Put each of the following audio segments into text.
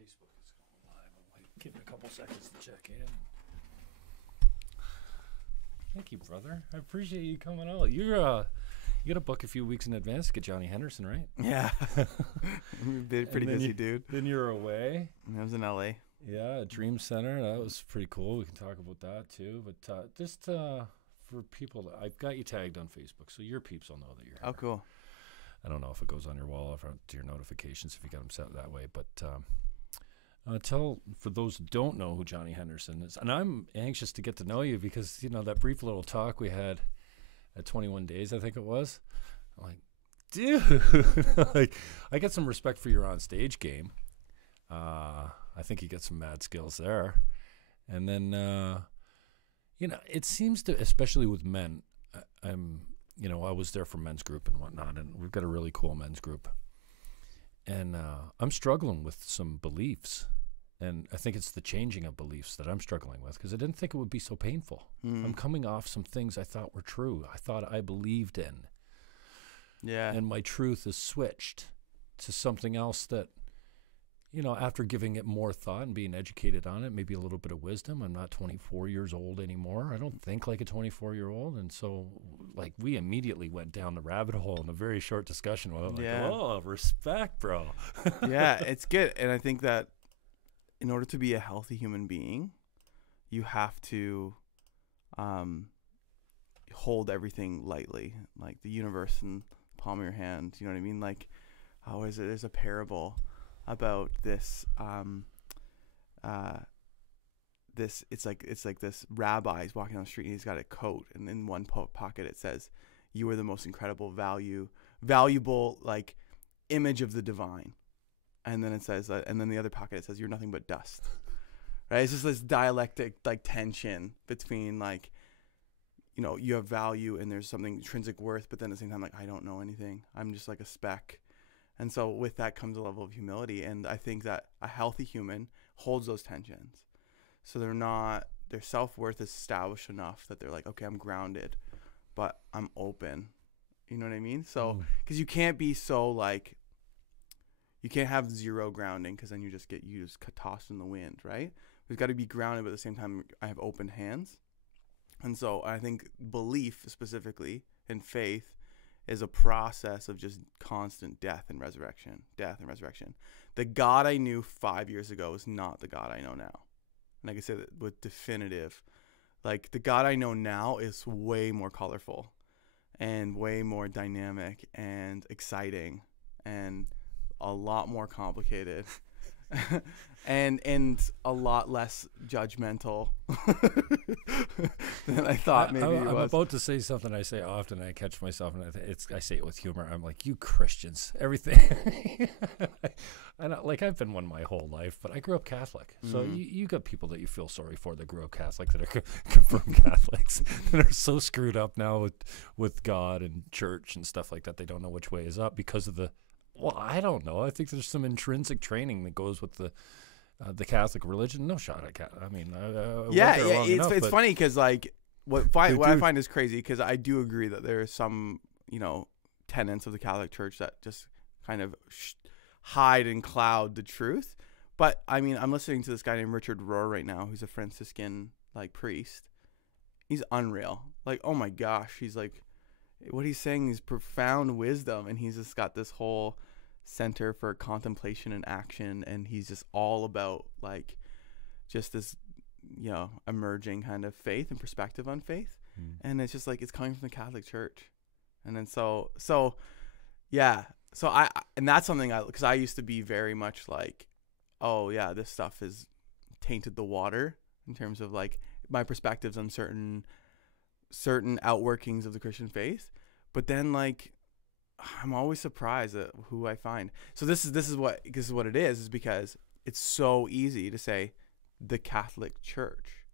Facebook is going live. I'll give it a couple seconds to check in. Thank you, brother. I appreciate you coming out. You got to book a few weeks in advance to get Johnny Henderson, right? Yeah. We've been pretty busy, dude. Then you're away. I was in LA. Yeah, Dream Center. That was pretty cool. We can talk about that too. But just for people, I've got you tagged on Facebook, so your peeps will know that you're here. Oh, cool. I don't know if it goes on your wall or to your notifications if you got them set that way. But tell, for those who don't know who Johnny Henderson is, and I'm anxious to get to know you because, you know, that brief little talk we had at 21 Days, I think it was. I'm like, dude, like, I get some respect for your on-stage game. I think you get some mad skills there. And then, you know, it seems to, especially with men, you know, I was there for men's group and whatnot, and we've got a really cool men's group. And I'm struggling with some beliefs. And I think it's the changing of beliefs that I'm struggling with because I didn't think it would be so painful. I'm coming off some things I thought were true. I thought I believed in. Yeah. And my truth is switched to something else that, you know, after giving it more thought and being educated on it, maybe a little bit of wisdom. I'm not 24 years old anymore. I don't think like a 24-year-old. And so, like, we immediately went down the rabbit hole in a very short discussion. Well, like, oh, respect, bro. Yeah, it's good. And I think that in order to be a healthy human being, you have to hold everything lightly, like the universe in the palm of your hand. You know what I mean? Like, how is it? There's a parable about this it's like this rabbi is walking down the street and he's got a coat, and in one pocket it says, "You are the most incredible valuable like image of the divine," and then it says and then the other pocket it says, "You're nothing but dust." Right? It's just this dialectic like tension between, like, you know, you have value and there's something intrinsic worth, but then at the same time, like, I don't know anything, I'm just like a speck. And so with that comes a level of humility. And I think that a healthy human holds those tensions. So their self-worth is established enough that they're like, okay, I'm grounded, but I'm open. You know what I mean? So, because you can't be so like, you can't have zero grounding because then you just get tossed in the wind, right? We've got to be grounded, but at the same time, I have open hands. And so I think belief specifically and faith is a process of just constant death and resurrection. The God I knew 5 years ago is not the God I know now. And I can say that with definitive, like, the God I know now is way more colorful and way more dynamic and exciting and a lot more complicated and a lot less judgmental than I thought maybe it was. I'm about to say something I say often. I catch myself, and I say it with humor. I'm like, you Christians, everything. I've been one my whole life, but I grew up Catholic. So you got people that you feel sorry for that grew up Catholic that are confirmed Catholics that are so screwed up now with God and church and stuff like that. They don't know which way is up because of well, I don't know. I think there's some intrinsic training that goes with the Catholic religion. No shot at Catholic. I mean, it's funny because, like, what I find is crazy, because I do agree that there are some, you know, tenets of the Catholic Church that just kind of hide and cloud the truth. But I mean, I'm listening to this guy named Richard Rohr right now, who's a Franciscan like priest. He's unreal. Like, oh my gosh, he's like, what he's saying is profound wisdom, and he's just got this whole center for contemplation and action, and he's just all about, like, just this, you know, emerging kind of faith and perspective on faith. And it's just like, it's coming from the Catholic Church. And then so yeah, and that's something because I used to be very much like, oh yeah, this stuff has tainted the water in terms of, like, my perspectives on certain outworkings of the Christian faith. But then, like, I'm always surprised at who I find. So this is what it is because it's so easy to say the Catholic Church,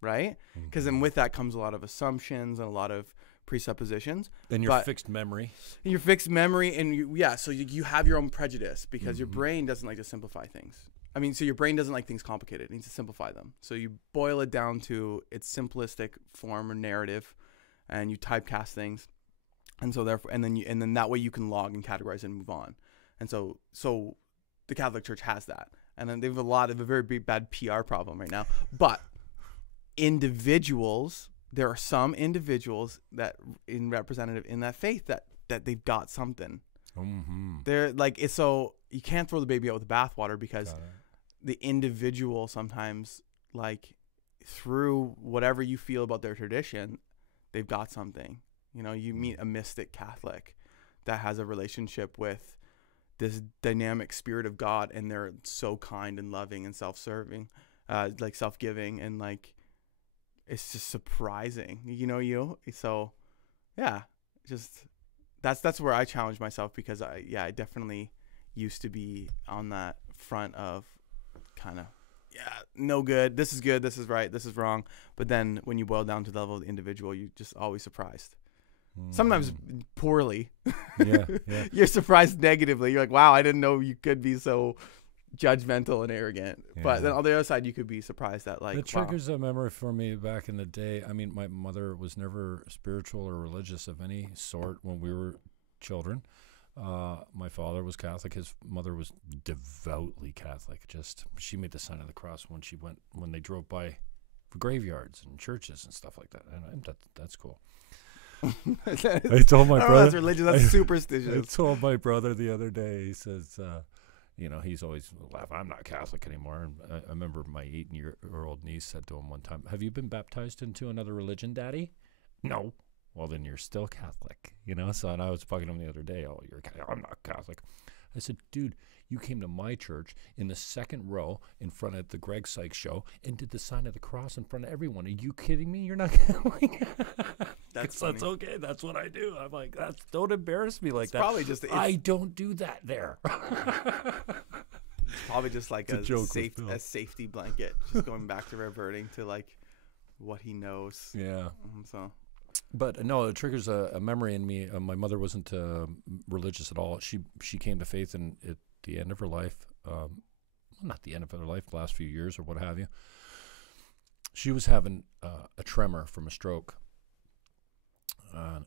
right? Because then with that comes a lot of assumptions and a lot of presuppositions. Then your fixed memory. And so you have your own prejudice because your brain doesn't like to simplify things. I mean, so your brain doesn't like things complicated. It needs to simplify them. So you boil it down to its simplistic form or narrative, and you typecast things. And so therefore, and then that way you can log and categorize and move on. And so the Catholic Church has that. and then they have a very big bad PR problem right now. But individuals, there are some individuals that in representative in that faith that they've got something. Mm-hmm. They're like, it's so you can't throw the baby out with the bathwater, because the individual sometimes, like, through whatever you feel about their tradition, they've got something. You know, you meet a mystic Catholic that has a relationship with this dynamic spirit of God, and they're so kind and loving and self-serving, like self-giving, and like it's just surprising. So yeah, just that's where I challenge myself, because I definitely used to be on that front of kind of no good, this is good, this is right, this is wrong. But then when you boil down to the level of the individual, you're just always surprised. Sometimes poorly. Yeah. You're surprised negatively. You're like, wow, I didn't know you could be so judgmental and arrogant. Yeah. But then on the other side, you could be surprised that, like, it triggers a memory for me back in the day. I mean, my mother was never spiritual or religious of any sort when we were children. My father was Catholic. His mother was devoutly Catholic. Just, she made the sign of the cross when they drove by graveyards and churches and stuff like that. And that's cool. I told my brother, that's religious. That's superstitious. I told my brother the other day. He says, he's always laugh. I'm not Catholic anymore. And I remember my 8-year-old niece said to him one time, "Have you been baptized into another religion, Daddy?" "No." "Well, then you're still Catholic." So, and I was talking to him the other day. "Oh, you're Catholic." "I'm not Catholic." I said, "Dude, you came to my church in the second row in front of the Greg Sykes show and did the sign of the cross in front of everyone. Are you kidding me? You're not Catholic." That's okay. That's what I do. I'm like, don't embarrass me like it's that. Probably just I don't do that there. It's probably just like a safety blanket, just going back to reverting to like what he knows. Yeah. So. But no, it triggers a memory in me. My mother wasn't religious at all. She came to faith at the end of her life. Not the end of her life, the last few years or what have you. She was having a tremor from a stroke.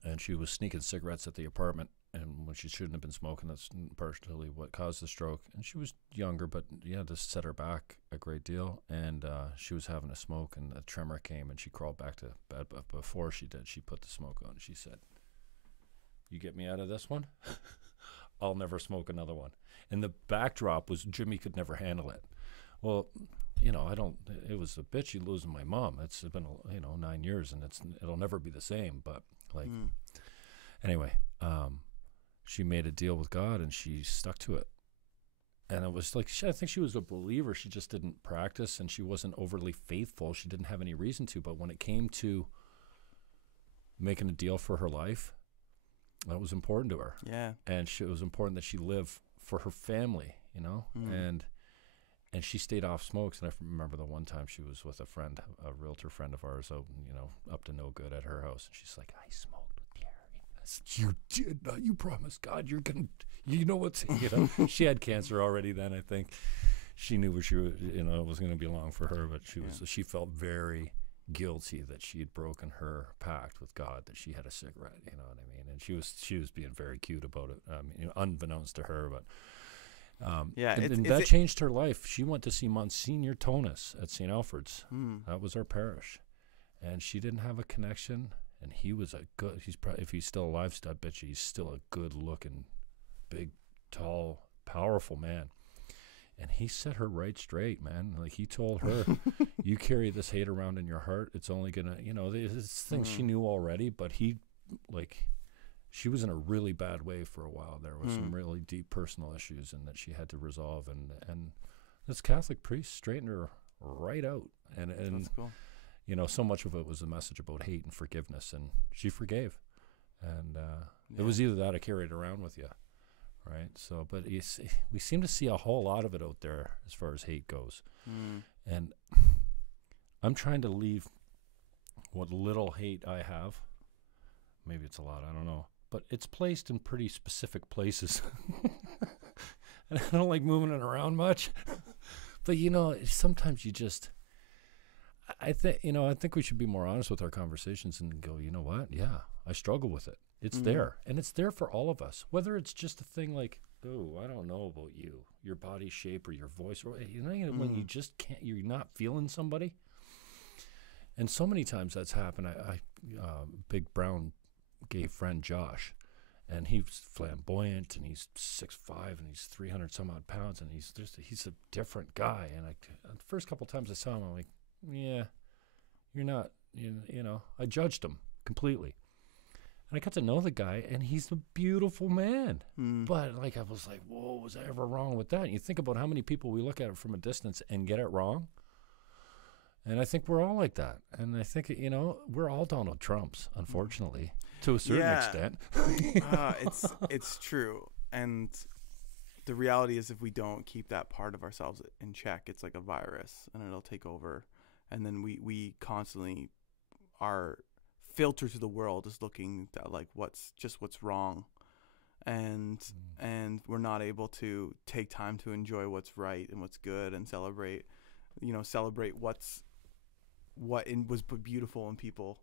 And she was sneaking cigarettes at the apartment, and when she shouldn't have been smoking, that's partially what caused the stroke. And she was younger, but this set her back a great deal. And she was having a smoke, and a tremor came, and she crawled back to bed. But before she did, she put the smoke on. She said, "You get me out of this one, I'll never smoke another one." And the backdrop was Jimmy could never handle it. Well, it was a bitchy losing my mom. It's been 9 years, and it'll never be the same. But anyway, she made a deal with God, and she stuck to it. And it was like, I think she was a believer. She just didn't practice, and she wasn't overly faithful. She didn't have any reason to. But when it came to making a deal for her life, that was important to her. Yeah. And it was important that she live for her family, and she stayed off smokes. And I remember the one time she was with a friend, a realtor friend of ours, up to no good at her house. And she's like, "I smoked with Gary." I said, "You did not. You promised God you're going to, She had cancer already then, I think. She knew where she was, it was going to be long for her, but she felt very guilty that she had broken her pact with God, that she had a cigarette, you know what I mean? And she was being very cute about it, unbeknownst to her, but and that changed her life. She went to see Monsignor Tonis at St. Alfred's. That was our parish, and she didn't have a connection. And he was if he's still alive, I bet you he's still a good-looking, big, tall, powerful man. And he set her right straight, man. Like, he told her, "You carry this hate around in your heart. It's only gonna, it's things she knew already." But she was in a really bad way for a while. There was some really deep personal issues, and that she had to resolve. And this Catholic priest straightened her right out. And that's cool. So much of it was a message about hate and forgiveness, and she forgave. And it was either that or carry it around with you, right? So, but we seem to see a whole lot of it out there as far as hate goes. And I'm trying to leave what little hate I have. Maybe it's a lot, I don't know. But it's placed in pretty specific places. And I don't like moving it around much. But, sometimes you just... I think we should be more honest with our conversations and go, you know what? Yeah, I struggle with it. It's there. And it's there for all of us. Whether it's just a thing like, oh, I don't know about you, your body shape or your voice, or when you just can't, you're not feeling somebody. And so many times that's happened. I big brown gay friend Josh, and he's flamboyant, and he's 6'5", and he's 300 some odd pounds, and he's a different guy. And the first couple times I saw him, I'm like, yeah, you're not, I judged him completely. And I got to know the guy, and he's a beautiful man. But I was like, whoa, was I ever wrong with that? And you think about how many people we look at it from a distance and get it wrong. And I think we're all like that. And I think, we're all Donald Trumps, unfortunately, to a certain extent. It's true. And the reality is, if we don't keep that part of ourselves in check, it's like a virus, and it'll take over. And then we constantly are filter to the world is looking at what's wrong, and we're not able to take time to enjoy what's right and what's good, and celebrate what was beautiful in people.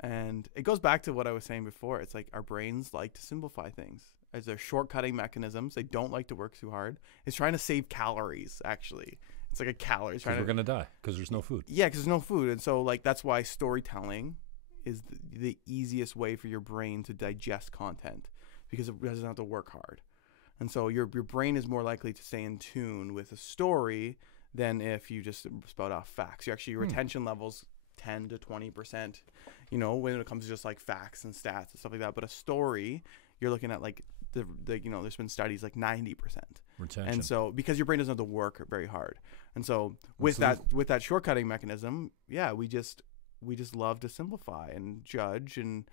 And it goes back to what I was saying before. It's like our brains like to simplify things as their shortcutting mechanisms. They don't like to work too hard. It's trying to save calories. Actually, it's like a calorie. Because we're gonna die because there's no food. Yeah, because there's no food. And so that's why storytelling is the easiest way for your brain to digest content, because it doesn't have to work hard. And so your brain is more likely to stay in tune with a story than if you just spout off facts. Your retention levels 10 to 20%, when it comes to just like facts and stats and stuff like that. But a story, you're looking at there's been studies like 90% retention. And so because your brain doesn't have to work very hard. And so with that shortcutting mechanism, we just love to simplify and judge and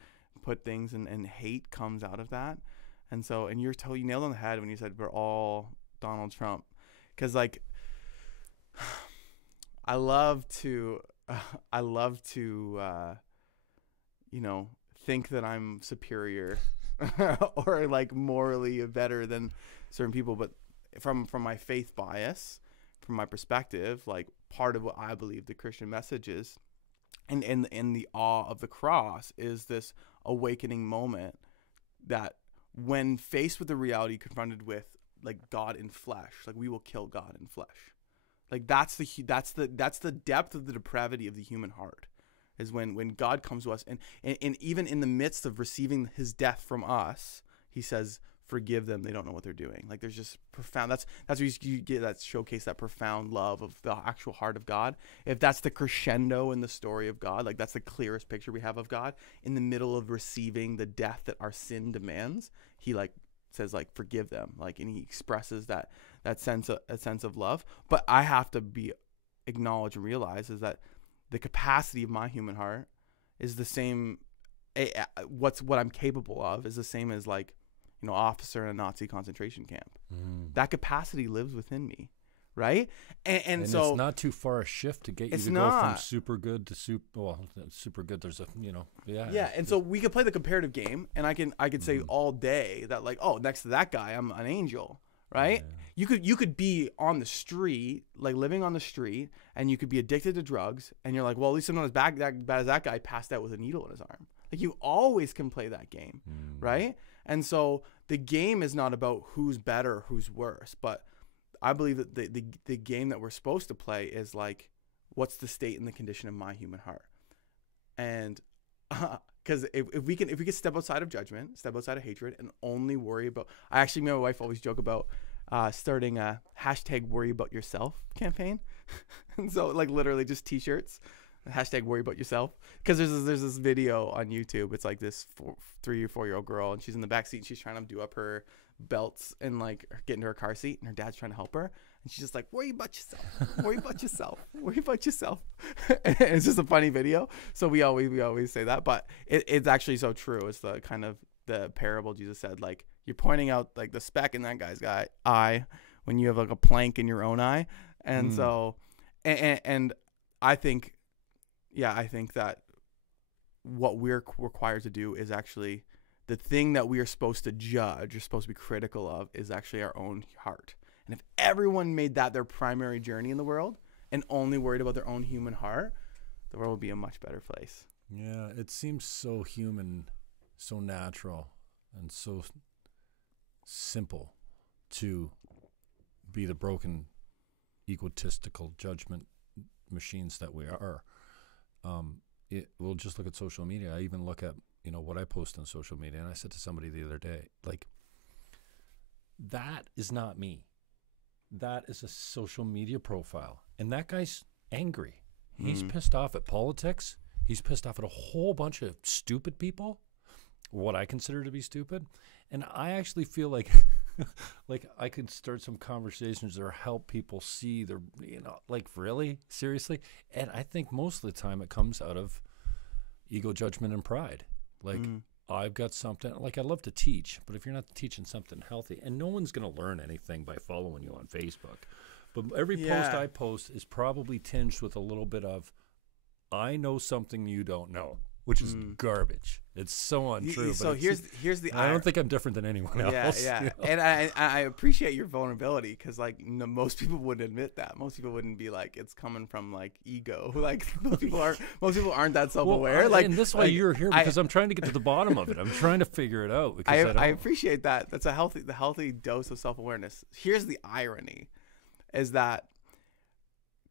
put things, and hate comes out of that. And so, and you nailed on the head when you said we're all Donald Trump, because I love to think that I'm superior or like morally better than certain people. But from my faith bias, from my perspective, like part of what I believe the Christian message is, and in the awe of the cross, is this awakening moment that when faced with the reality, confronted with like God in flesh, like we will kill God in flesh. Like that's the depth of the depravity of the human heart, is when God comes to us, and even in the midst of receiving his death from us, he says, forgive them, they don't know what they're doing. Like there's just profound, that's where you get that showcase, that profound love of the actual heart of God. If that's the crescendo in the story of God, like that's the clearest picture we have of God, in the middle of receiving the death that our sin demands, he like says like forgive them, like, and he expresses that sense of love. But I have to acknowledge and realize is that the capacity of my human heart is the same. What I'm capable of is the same as like, officer in a Nazi concentration camp. That capacity lives within me, right? And so it's not too far a shift to get you to go from super good to super good. There's a and so we could play the comparative game, and I could say all day that like, oh, next to that guy I'm an angel, right? Yeah. You could be on the street, like living on the street, and you could be addicted to drugs, and you're like, well, at least I'm not as bad as that guy passed out with a needle in his arm. Like you always can play that game, right? And so the game is not about who's better, who's worse, but I believe that the game that we're supposed to play is like, what's the state and the condition of my human heart? And because if we can step outside of judgment, step outside of hatred, and only worry about, me and my wife always joke about starting a #WorryAboutYourself campaign. And so like literally just t-shirts, #WorryAboutYourself, because there's this video on YouTube. It's like this 3 or 4 year old girl, and she's in the back seat, and she's trying to do up her belts and like get into her car seat, and her dad's trying to help her, and she's just like, worry about yourself, worry about yourself, worry about yourself. And it's just a funny video. So we always say that, but it's actually so true. It's the kind of the parable Jesus said, like, you're pointing out like the speck in that guy's eye when you have like a plank in your own eye. And so and I think that what we're required to do is actually the thing that we are supposed to judge, or supposed to be critical of, is actually our own heart. And if everyone made that their primary journey in the world and only worried about their own human heart, the world would be a much better place. Yeah, it seems so human, so natural, and so simple to be the broken, egotistical judgment machines that we are. We'll just look at social media. I even look at, what I post on social media. And I said to somebody the other day, like, that is not me. That is a social media profile. And that guy's angry. He's pissed off at politics. He's pissed off at a whole bunch of stupid people, what I consider to be stupid. And I actually feel like like I could start some conversations or help people see the, like, really, seriously. And I think most of the time it comes out of ego, judgment, and pride. Like, I've got something, like, I love to teach, but if you're not teaching something healthy, and no one's going to learn anything by following you on Facebook, but every post I post is probably tinged with a little bit of, I know something you don't know, which is garbage. It's so untrue. So here's the. I don't think I'm different than anyone else. Yeah. And I appreciate your vulnerability, because, like, most people wouldn't admit that. Most people wouldn't be like, it's coming from, like, ego. Like, most people aren't that self-aware. Well, and that's why you're here, because I'm trying to get to the bottom of it. I'm trying to figure it out. Because I appreciate that. That's the healthy dose of self-awareness. Here's the irony, is that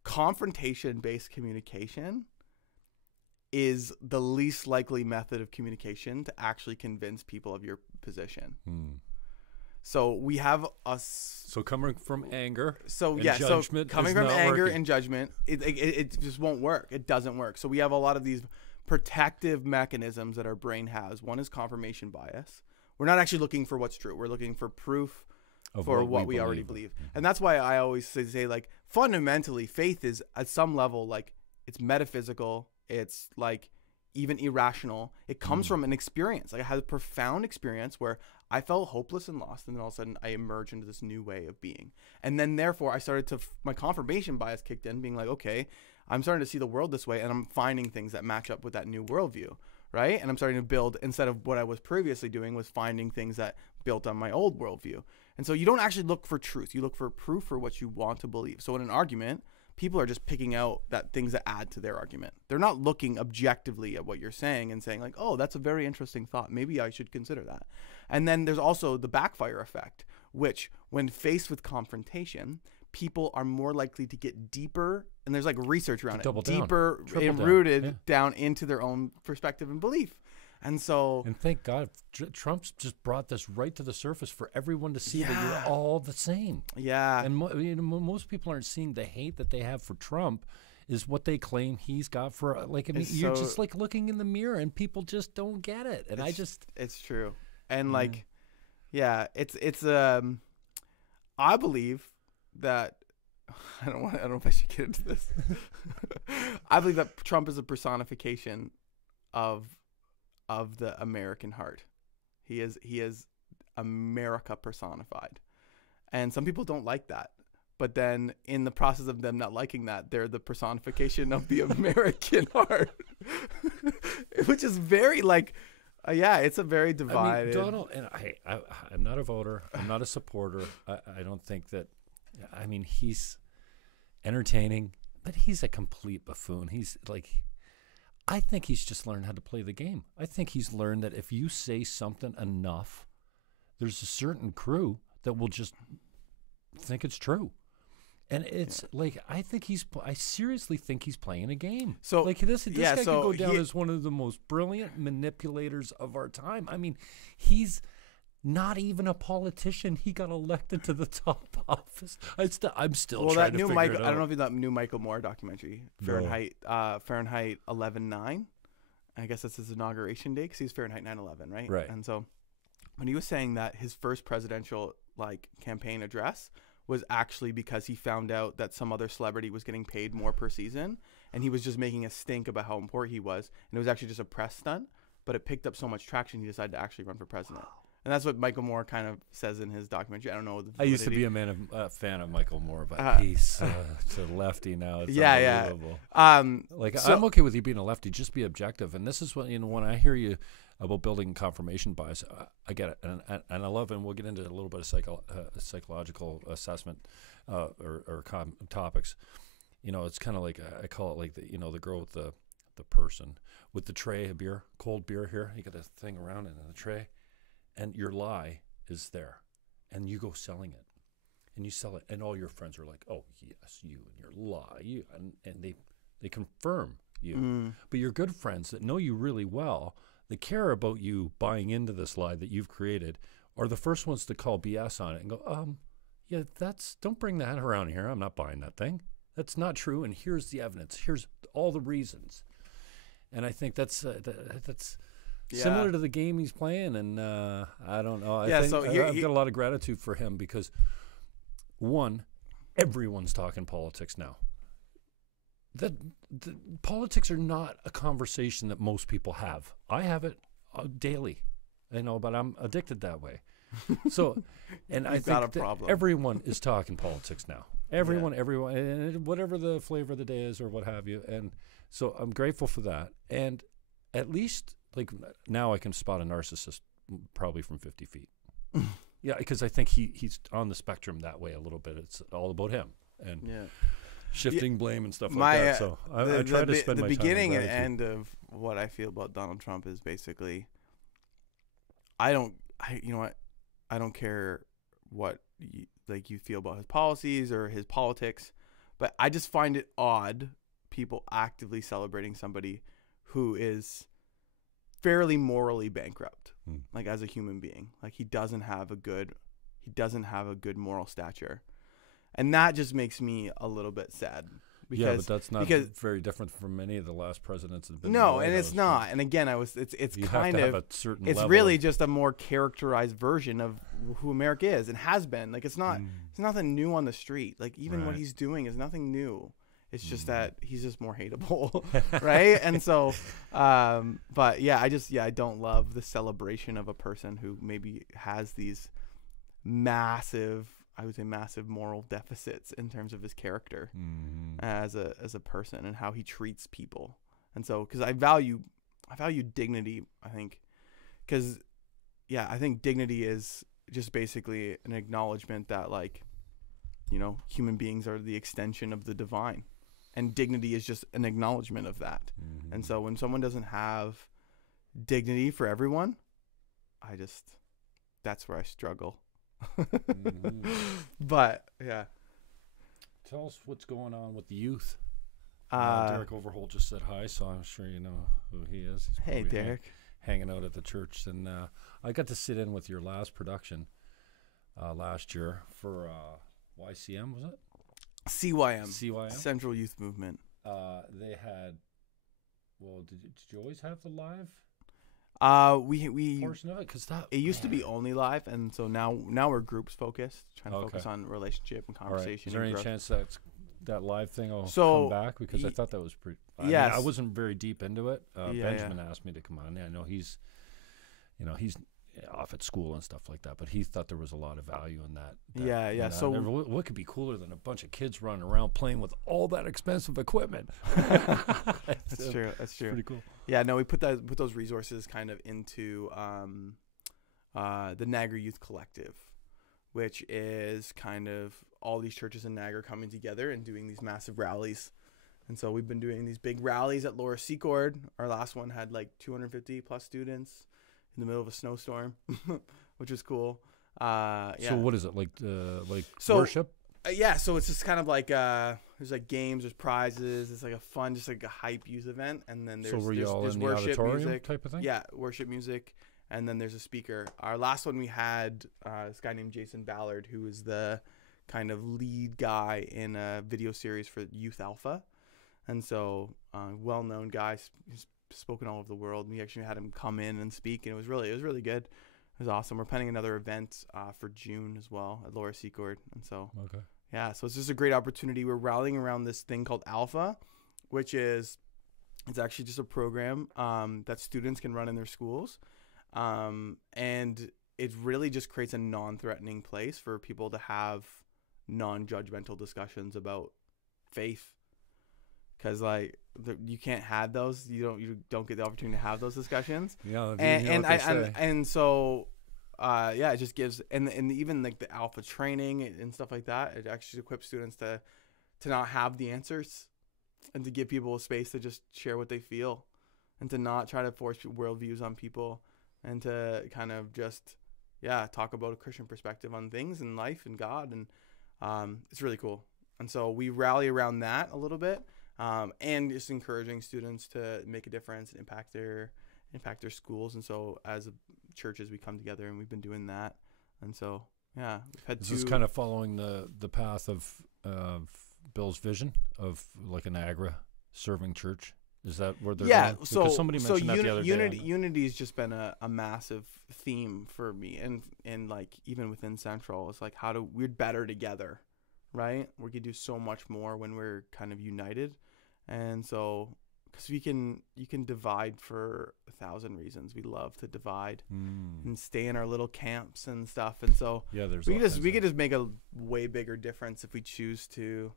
confrontation-based communication is the least likely method of communication to actually convince people of your position. So we have So coming from anger. So and yeah. Judgment so coming from anger working. and judgment, it just won't work. It doesn't work. So we have a lot of these protective mechanisms that our brain has. One is confirmation bias. We're not actually looking for what's true. We're looking for proof for what we already believe. And that's why I always say, like, fundamentally, faith is at some level, like, it's metaphysical. It's, like, even irrational. It comes from an experience. Like, I had a profound experience where I felt hopeless and lost, and then all of a sudden I emerged into this new way of being. And then therefore I started to, my confirmation bias kicked in, being like, okay, I'm starting to see the world this way, and I'm finding things that match up with that new worldview, right? And I'm starting to build, instead of what I was previously doing, was finding things that built on my old worldview. And so you don't actually look for truth. You look for proof for what you want to believe. So in an argument, people are just picking out that things that add to their argument. They're not looking objectively at what you're saying and saying, like, oh, that's a very interesting thought. Maybe I should consider that. And then there's also the backfire effect, which, when faced with confrontation, people are more likely to get deeper, and there's, like, research around it, deeper and rooted down into their own perspective and belief. And so, and thank God, Trump's just brought this right to the surface for everyone to see that you're all the same. Yeah. And most people aren't seeing the hate that they have for Trump is what they claim he's got for, like, I mean, you're just, like, looking in the mirror, and people just don't get it. And it's true. And like, it's I believe that, I don't know if I should get into this. I believe that Trump is a personification of the American heart. He is America personified. And some people don't like that. But then in the process of them not liking that, they're the personification of the American heart. Which is very, like, it's a very divided. I mean, Donald, and I'm not a voter. I'm not a supporter. I don't think that, I mean, he's entertaining, but he's a complete buffoon. He's like, I think he's just learned how to play the game. I think he's learned that if you say something enough, there's a certain crew that will just think it's true. And it's like, I seriously think he's playing a game. So, like, this guy could go down as one of the most brilliant manipulators of our time. I mean, he's not even a politician. He got elected to the top office. I'm still trying to figure it out. I don't know if you know that new Michael Moore documentary, Fahrenheit 11/9. I guess that's his inauguration day, because he's Fahrenheit 9/11, right? Right. And so when he was saying that his first presidential, like, campaign address was actually because he found out that some other celebrity was getting paid more per season, and he was just making a stink about how important he was, and it was actually just a press stunt, but it picked up so much traction he decided to actually run for president. Wow. And that's what Michael Moore kind of says in his documentary. I don't know. I used to be a fan of Michael Moore, but he's to lefty now. It's unbelievable. I'm okay with you being a lefty. Just be objective. And this is what, when I hear you about building confirmation bias, I get it, and I love it. And we'll get into a little bit of psychological assessment or topics. It's kind of like, I call it like the girl with the person with the tray of beer, cold beer here. You got this thing around in the tray. And your lie is there, and you go selling it. and you sell it, and all your friends are like, oh, yes, you and your lie, and they confirm you. But your good friends that know you really well, that care about you buying into this lie that you've created, are the first ones to call BS on it and go, yeah, don't bring that around here. I'm not buying that thing. That's not true, and here's the evidence. Here's all the reasons. And I think that's similar to the game he's playing, and I don't know. I've got a lot of gratitude for him because, one, everyone's talking politics now. Politics are not a conversation that most people have. I have it daily, but I'm addicted that way. So, and I think that everyone is talking politics now. Everyone, and whatever the flavor of the day is or what have you. And so I'm grateful for that. And at least, like, now I can spot a narcissist probably from 50 feet. Yeah, because I think he's on the spectrum that way a little bit. It's all about him. And shifting blame and stuff like that. So I try to spend my time. The beginning and end of what I feel about Donald Trump is basically, I don't care what you feel about his policies or his politics, but I just find it odd people actively celebrating somebody who is fairly morally bankrupt, like as a human being. Like he doesn't have a good moral stature. And that just makes me a little bit sad. But that's not very different from many of the last presidents that have been. No, and it's not. And again, it's really just a more characterized version of who America is and has been. Like it's nothing new on the street. Like even what he's doing is nothing new. It's just that he's just more hateable, right? And so, but yeah, I don't love the celebration of a person who maybe has these massive moral deficits in terms of his character as a person and how he treats people. And so, because I value dignity, I think, because I think dignity is just basically an acknowledgement that, like, human beings are the extension of the divine, and dignity is just an acknowledgement of that. And so when someone doesn't have dignity for everyone, that's where I struggle. But yeah, tell us what's going on with the youth. Derek Overholt just said hi, so I'm sure you know who he is. Hey, Derek. Hanging out at the church, and I got to sit in with your last production last year for YCM, was it? CYM, Central Youth Movement. They had. Well, did you always have the live? We portion of it, because it used to be only live, and so now we're groups focused, trying to focus on relationship and conversation. Is there any chance that live thing will come back? Because I thought that was pretty. I wasn't very deep into it. Benjamin asked me to come on. I know he's off at school and stuff like that, but he thought there was a lot of value in that. So what could be cooler than a bunch of kids running around playing with all that expensive equipment? That's true. Pretty cool. Yeah, no, we put those resources kind of into the Niagara Youth Collective, which is kind of all these churches in Niagara coming together and doing these massive rallies. And so we've been doing these big rallies at Lower Secord. Our last one had like 250 plus students in the middle of a snowstorm, which was cool. So what is it, like worship? So it's just kind of like there's like games, there's prizes. It's like a fun, just like a hype youth event, and then there's in the worship music type of thing. Yeah, worship music, and then there's a speaker. Our last one we had this guy named Jason Ballard, who is the kind of lead guy in a video series for Youth Alpha, and so well-known guy. He's spoken all over the world. We actually had him come in and speak, and it was really good. It was awesome. We're planning another event for June as well at Lower Secord, and so so it's just a great opportunity. We're rallying around this thing called Alpha, which is it's actually just a program that students can run in their schools, and it really just creates a non-threatening place for people to have non-judgmental discussions about faith. Because you can't have those, you don't get the opportunity to have those discussions. Yeah, and so it just gives and even like the alpha training and stuff like that. It actually equips students to not have the answers, and to give people a space to just share what they feel, and to not try to force worldviews on people, and to kind of just talk about a Christian perspective on things and life and God. And It's really cool. And so we rally around that a little bit, and just encouraging students to make a difference and impact their schools. And so as churches, we come together, and we've been doing that. And so, yeah, we've had This is kind of following the path of Bill's vision of like an Niagara serving church. Is that where they're going? Because somebody mentioned that the other day. Unity has just been a massive theme for me, and like even within Central, it's like we're better together, right? We could do so much more when we're kind of united, and so because you can divide for 1,000 reasons. We love to divide and stay in our little camps and stuff, and so we could just make a way bigger difference if we choose to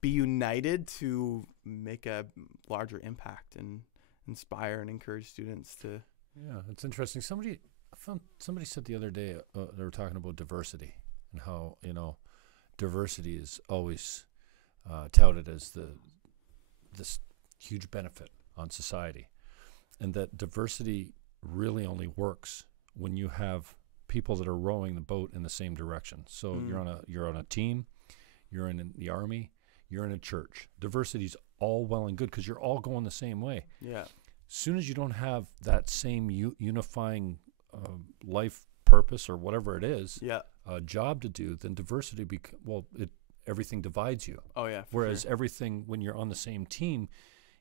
be united to make a larger impact and inspire and encourage students to. Yeah, it's interesting. Somebody said the other day they were talking about diversity and how diversity is always touted as this huge benefit on society, and that diversity really only works when you have people that are rowing the boat in the same direction. So you're on a team, you're in the army, you're in a church. Diversity's all well and good because you're all going the same way. Yeah. As soon as you don't have that same unifying life purpose or whatever it is, job to do, then diversity everything divides you. Oh yeah. Whereas everything, when you're on the same team,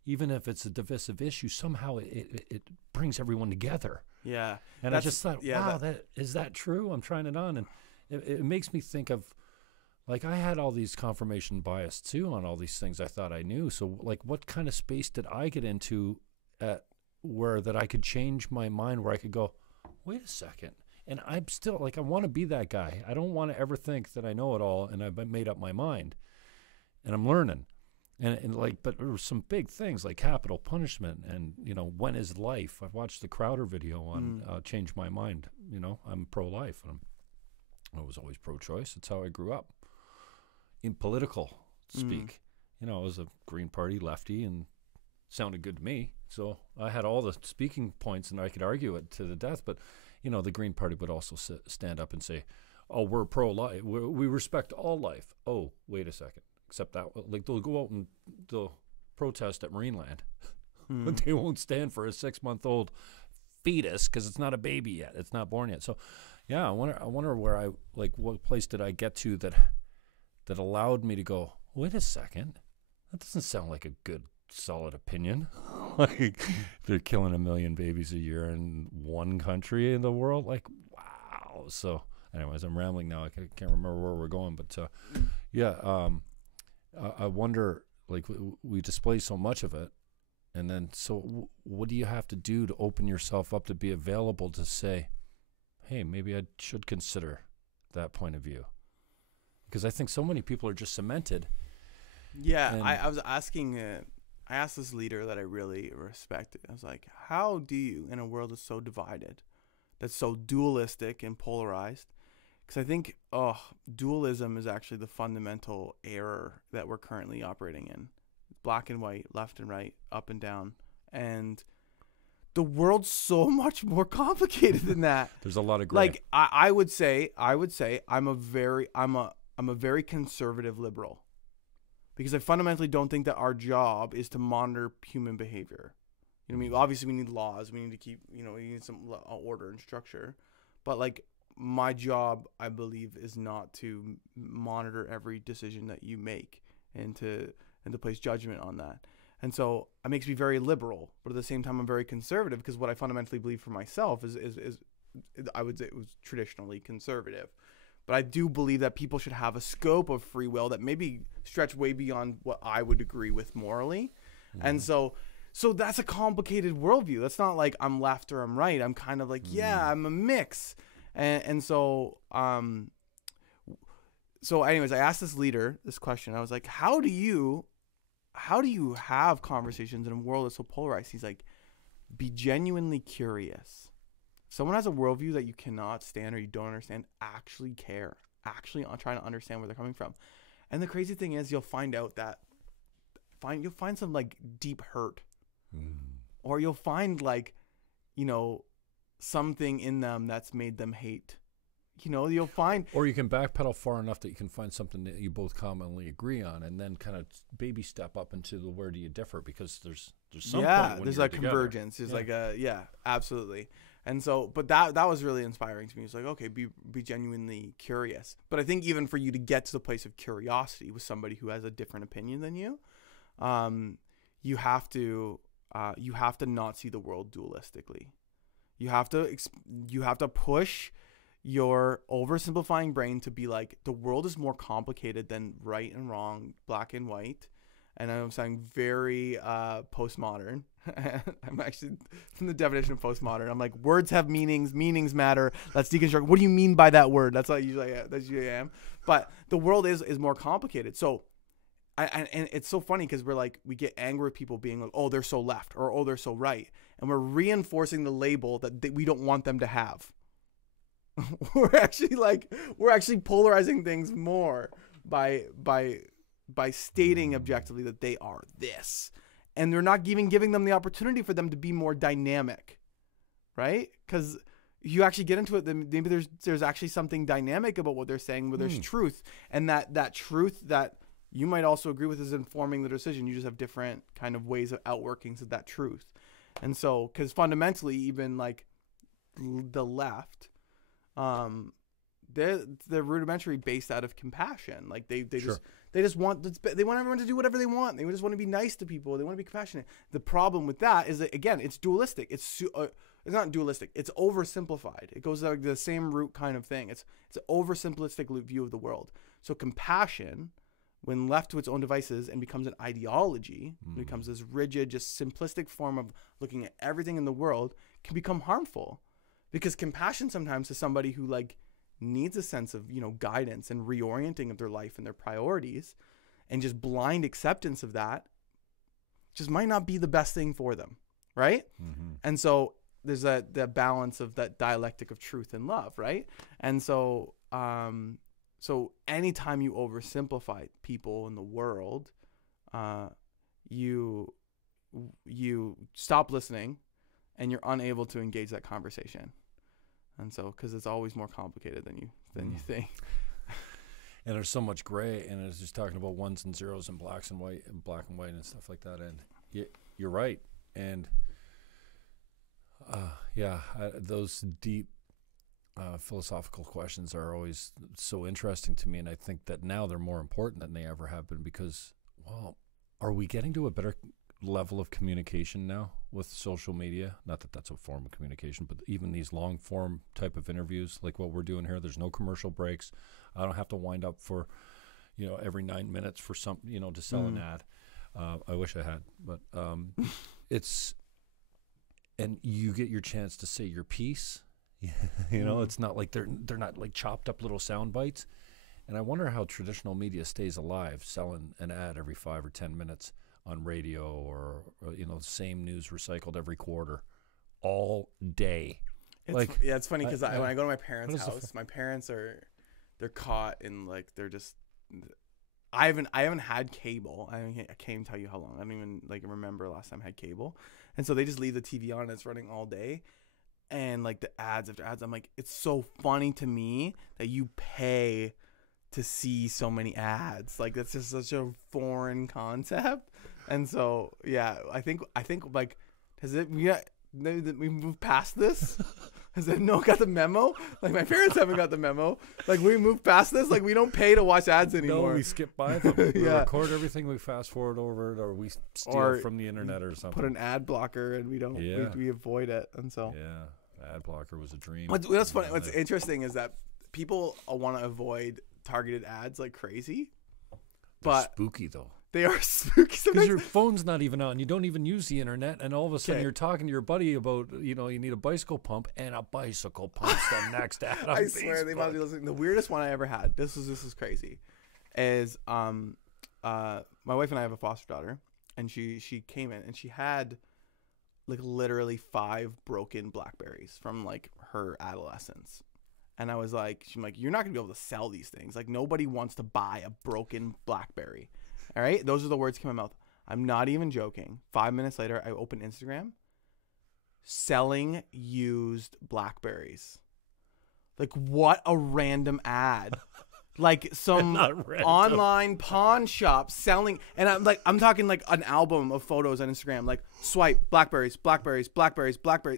even if it's a divisive issue, somehow it brings everyone together. Yeah. And I just thought, wow, is that true? I'm trying it on, and it makes me think of, like, I had all these confirmation bias too on all these things I thought I knew. So like, what kind of space did I get into that I could change my mind, where I could go, wait a second. And I'm still like, I want to be that guy. I don't want to ever think that I know it all and I've made up my mind, and I'm learning. And like, but there were some big things like capital punishment and, when is life? I watched the Crowder video on Change My Mind. I'm pro-life, and I was always pro-choice. It's how I grew up. In political speak, I was a Green Party lefty, and sounded good to me. So I had all the speaking points, and I could argue it to the death. But, the Green Party would also stand up and say, oh, we're pro-life. We respect all life. Oh, wait a second. Except that, like, they'll go out and they'll protest at Marineland, but they won't stand for a 6-month-old fetus because it's not a baby yet. It's not born yet. So, yeah, I wonder where what place did I get to that allowed me to go, wait a second, that doesn't sound like a good, solid opinion. Like, they're killing 1 million babies a year in one country in the world. Like, wow. So, anyways, I'm rambling now. I can't remember where we're going, but I wonder, like, we display so much of it, and then so what do you have to do to open yourself up to be available to say, hey, maybe I should consider that point of view? Because I think so many people are just cemented. Yeah, I was asking, I asked this leader that I really respected. I was like, how do you, in a world that's so divided, that's so dualistic and polarized? Because I think, dualism is actually the fundamental error that we're currently operating in. Black and white, left and right, up and down. And the world's so much more complicated than that. There's a lot of gray. Like, I would say I'm a very conservative liberal. Because I fundamentally don't think that our job is to monitor human behavior. You know what I mean? Obviously, we need laws. We need to keep, we need some order and structure. But, like, my job, I believe, is not to monitor every decision that you make and to place judgment on that. And so it makes me very liberal, but at the same time, I'm very conservative, because what I fundamentally believe for myself is I would say it was traditionally conservative. But I do believe that people should have a scope of free will that maybe stretch way beyond what I would agree with morally. And so that's a complicated worldview. That's not like I'm left or I'm right. I'm kind of like, I'm a mix. And so anyways, I asked this leader this question. I was like, how do you have conversations in a world that's so polarized? He's like, be genuinely curious. Someone has a worldview that you cannot stand or you don't understand, actually care, actually trying to understand where they're coming from. And the crazy thing is, you'll find out that you'll find some like deep hurt, or you'll find like, something in them that's made them hate you'll find. Or you can backpedal far enough that you can find something that you both commonly agree on, and then kind of baby step up into the where do you differ, because there's some point when there's you're like together. convergence. There's absolutely. And so, but that was really inspiring to me. It's like, okay, be genuinely curious. But I think even for you to get to the place of curiosity with somebody who has a different opinion than you, you have to not see the world dualistically. You have to push your oversimplifying brain to be like, the world is more complicated than right and wrong, black and white. And I'm sounding very postmodern. I'm actually from the definition of postmodern. I'm like, words have meanings, meanings matter. Let's deconstruct. What do you mean by that word? That's usually I am. But the world is more complicated. So, and it's so funny because we get angry with people being like, oh, they're so left, or oh, they're so right, and we're reinforcing the label that we don't want them to have. we're actually polarizing things more by stating objectively that they are this, and they're not even giving them the opportunity for them to be more dynamic, right? Because you actually get into it, then maybe there's actually something dynamic about what they're saying, where there's truth, and that truth that you might also agree with is informing the decision. You just have different kind of ways of outworkings of that truth. And so, because fundamentally, even like the left, they're rudimentary based out of compassion. Like they just want everyone to do whatever they want. They just want to be nice to people. They want to be compassionate. The problem with that is that, again, it's dualistic. It's not dualistic. It's oversimplified. It goes like the same root kind of thing. It's an oversimplistic view of the world. So compassion, when left to its own devices and becomes an ideology, becomes this rigid, just simplistic form of looking at everything in the world, can become harmful. Because compassion sometimes is somebody who needs a sense of, guidance and reorienting of their life and their priorities, and just blind acceptance of that just might not be the best thing for them. Right. Mm-hmm. And so there's that balance of that dialectic of truth and love. Right. And so, so anytime you oversimplify people in the world, you stop listening, and you're unable to engage that conversation. And so, because it's always more complicated than you think. And there's so much gray, and it's just talking about ones and zeros and black and white and stuff like that. And you're right. And those deep philosophical questions are always so interesting to me, and I think that now they're more important than they ever have been, because, well, are we getting to a better level of communication now with social media? Not that that's a form of communication, but even these long form type of interviews like what we're doing here, there's no commercial breaks. I don't have to wind up for every 9 minutes for some to sell an ad. I wish I had, but it's, and you get your chance to say your piece. It's not like they're not like chopped up little sound bites. And I wonder how traditional media stays alive, selling an ad every 5 or 10 minutes on radio, or same news recycled every quarter, all day. It's funny because when I go to my parents' house, my parents they're caught in they're just. I haven't had cable. I can't even tell you how long. I don't even remember last time I had cable, and so they just leave the TV on and it's running all day. And the ads after ads, I'm like, it's so funny to me that you pay to see so many ads. That's just such a foreign concept. And so, yeah, I think has it? We moved past this. Has no one got the memo? My parents haven't got the memo. We moved past this. We don't pay to watch ads anymore. No, we skip by them. We record everything. We fast forward over it, or we steal from the internet or something. Put an ad blocker, and we don't. Yeah. We avoid it, and so. Yeah, ad blocker was a dream. What's funny? What's interesting is that people want to avoid targeted ads like crazy. They're spooky though. They are spooky because your phone's not even on. You don't even use the internet, and all of a sudden you're talking to your buddy about you need a bicycle pump, and a bicycle pump's the next ad on I swear they must be listening. The weirdest one I ever had. This is crazy. Is my wife and I have a foster daughter, and she came in and she had literally 5 broken Blackberries from her adolescence. And I was like, you're not gonna be able to sell these things. Nobody wants to buy a broken Blackberry. All right, those are the words that came out of my mouth. I'm not even joking. 5 minutes later, I open Instagram, selling used Blackberries Like, what a random ad. Like some online pawn shop selling, and I'm talking like an album of photos on Instagram, like swipe blackberries.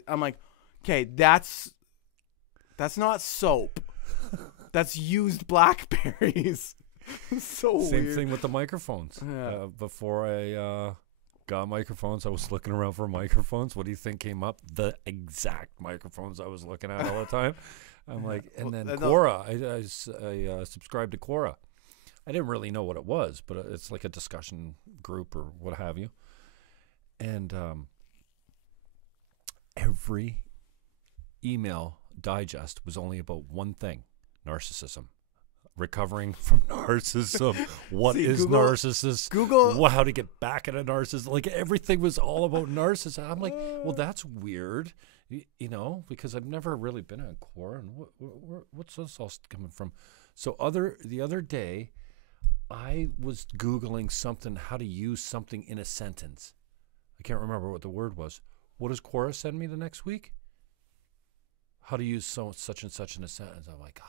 I'm like, okay, that's not soap. That's used blackberries. So Same weird. thing with the microphones. Yeah. Before I got microphones, I was looking around for microphones. What do you think came up? The exact microphones I was looking at all the time. I'm like, and then Quora. I subscribed to Quora. I didn't really know what it was, but it's like a discussion group or what have you. And every email digest was only about one thing: narcissism. Recovering from narcissism. What is narcissism? Google how to get back at a narcissist. Like, everything was all about narcissism. I'm like, well, that's weird, you know, because I've never really been on Quora. And what's this all coming from? So the other day, I was Googling something, how to use something in a sentence. I can't remember what the word was. What does Quora send me the next week? How to use such and such in a sentence. I'm like,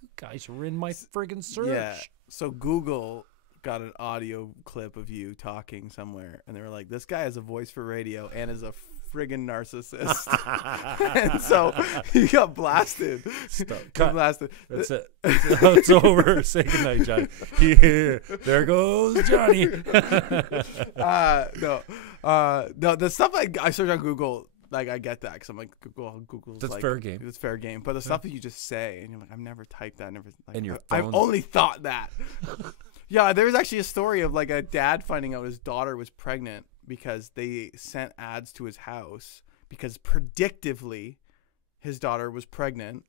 you guys are in my friggin' search. Yeah. So Google got an audio clip of you talking somewhere, and they were like, "This guy has a voice for radio and is a friggin' narcissist." And so he got blasted. Cut. Blasted. That's it. It's over. Say goodnight, Johnny. There goes Johnny. No. The stuff I search on Google. Like, I get that because I'm like, Google's that's like, fair game. It's fair game. But the stuff that you just say, and you're like, I've never typed that. I've only thought that. Yeah, there was actually a story of like a dad finding out his daughter was pregnant because they sent ads to his house because predictively his daughter was pregnant.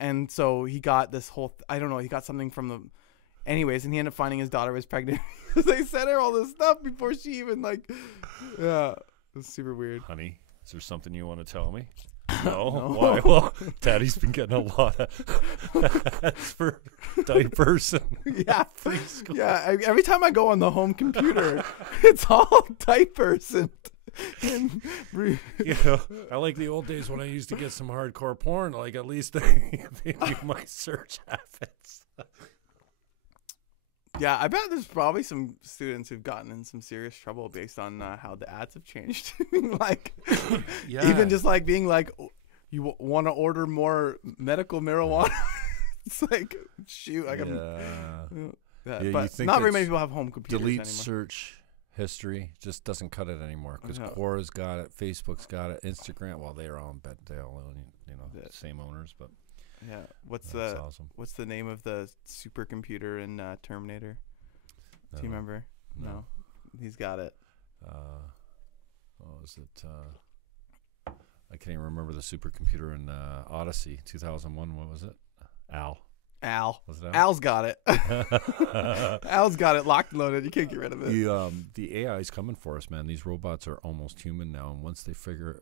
And so he got this whole, I don't know, he got something from the, anyways, and he ended up finding his daughter was pregnant. They sent her all this stuff before she even like, yeah, it was super weird. Honey. Is there something you want to tell me? No. Why? Well, Daddy's been getting a lot of ads for diapers and yeah, preschool. Yeah. Every time I go on the home computer, it's all diapers and you know, I like the old days when I used to get some hardcore porn. Like, at least they knew my search habits. Yeah, I bet there's probably some students who've gotten in some serious trouble based on how the ads have changed. Like, even just like being like, you want to order more medical marijuana? It's like, shoot, like but not very many people have home computers delete anymore. Search history just doesn't cut it anymore because Quora's got it, Facebook's got it, Instagram. Well, they're all same owners, but. Yeah, awesome. What's the name of the supercomputer in Terminator? Do you remember? No. He's got it. What was it? I can't even remember the supercomputer in Odyssey 2001. What was it? Al. Was it Al? Al's got it. Al's got it locked and loaded. You can't get rid of it. The AI is coming for us, man. These robots are almost human now, and once they figure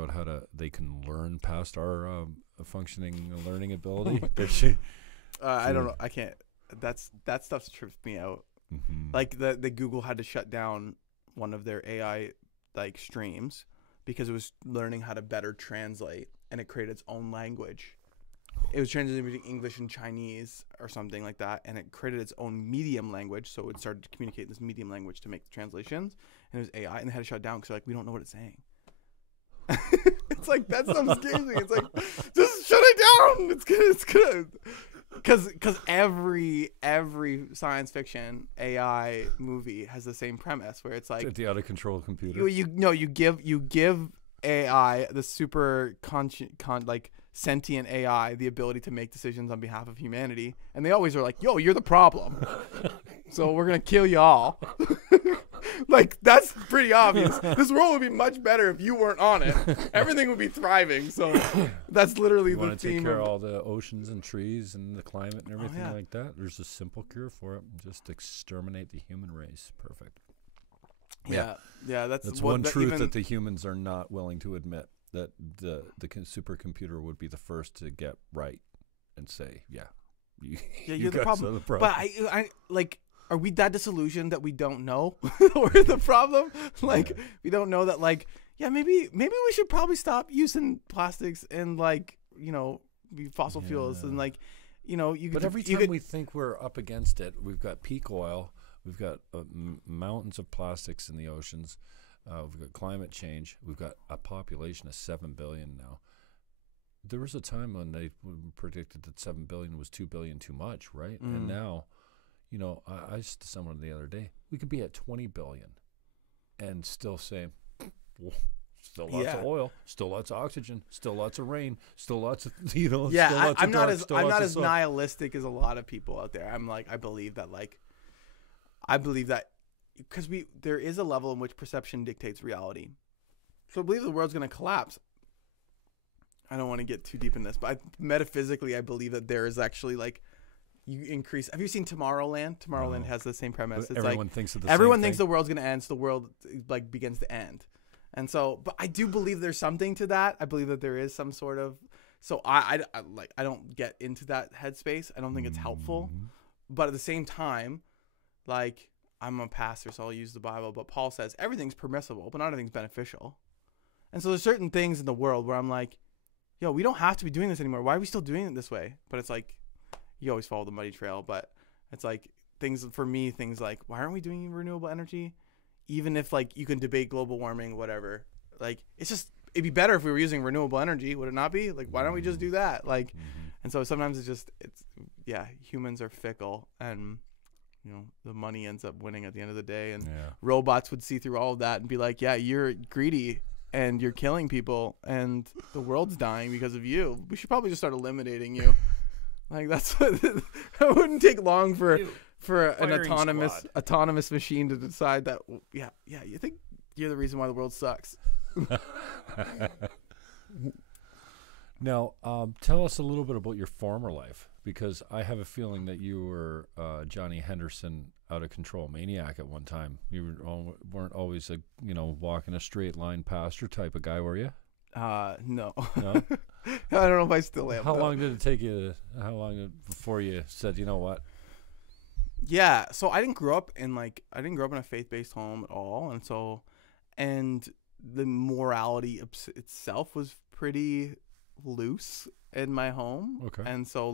out how they can learn past our functioning learning ability. I don't know. I can't. That stuff trips me out. Mm-hmm. Like the Google had to shut down one of their AI like streams because it was learning how to better translate, and it created its own language. It was translating between English and Chinese or something like that, and it created its own medium language. So it started to communicate in this medium language to make the translations, and it was AI, and they had to shut it down because like we don't know what it's saying. It's like that's some scary thing. It's like just shut it down. It's good. Because every science fiction AI movie has the same premise where it's like the out of control computer. You give AI the super like sentient AI the ability to make decisions on behalf of humanity, and they always are like, "Yo, you're the problem, so we're gonna kill you all." Like, that's pretty obvious. This world would be much better if you weren't on it. Everything would be thriving. So that's literally the theme. Want to take care of all the oceans and trees and the climate and everything like that? There's a simple cure for it. Just exterminate the human race. Perfect. Yeah. That's one truth that the humans are not willing to admit, that the supercomputer would be the first to get right and say, you're the problem. But I like, are we that disillusioned that we don't know we're the problem? Like, we don't know that, like, maybe we should probably stop using plastics and like fossil fuels and like, you. But every time we think we're up against it, we've got peak oil, we've got mountains of plastics in the oceans, we've got climate change, we've got a population of 7 billion now. There was a time when they predicted that 7 billion was 2 billion too much, right? And now, I said to someone the other day, we could be at 20 billion and still say, still lots of oil, still lots of oxygen, still lots of rain, still lots of, still lots I'm of not dark, I'm not as nihilistic as a lot of people out there. I'm like, I believe that because there is a level in which perception dictates reality. So I believe the world's going to collapse. I don't want to get too deep in this, but metaphysically, I believe that there is actually like, you increase. Have you seen Tomorrowland? Tomorrowland has the same premise. It's everyone thinks of the everyone same thinks thing. the world's going to end, so the world like begins to end. And so, but I do believe there's something to that. I believe that there is some sort of, so I don't get into that headspace. I don't think it's helpful, but at the same time, like, I'm a pastor, so I'll use the Bible, but Paul says everything's permissible, but not everything's beneficial. And so there's certain things in the world where I'm like, yo, we don't have to be doing this anymore. Why are we still doing it this way? But it's like, you always follow the muddy trail, but it's like things like, why aren't we doing renewable energy? Even if like you can debate global warming, whatever, like it'd be better if we were using renewable energy. Would it not be? Like, why don't we just do that? Like, and so sometimes humans are fickle, and the money ends up winning at the end of the day, and robots would see through all of that and be like, yeah, you're greedy and you're killing people and the world's dying because of you. We should probably just start eliminating you. Like, that's what it wouldn't take long for an autonomous machine to decide that, you think you're the reason why the world sucks. Now, tell us a little bit about your former life, because I have a feeling that you were Johnny Henderson, out of control maniac at one time. You weren't always a walking a straight line pastor type of guy, were you? No. No? I don't know if I still am. How long did it take you? Before you said, you know what? Yeah, so I didn't grow up in a faith-based home at all, and the morality itself was pretty loose in my home. Okay. And so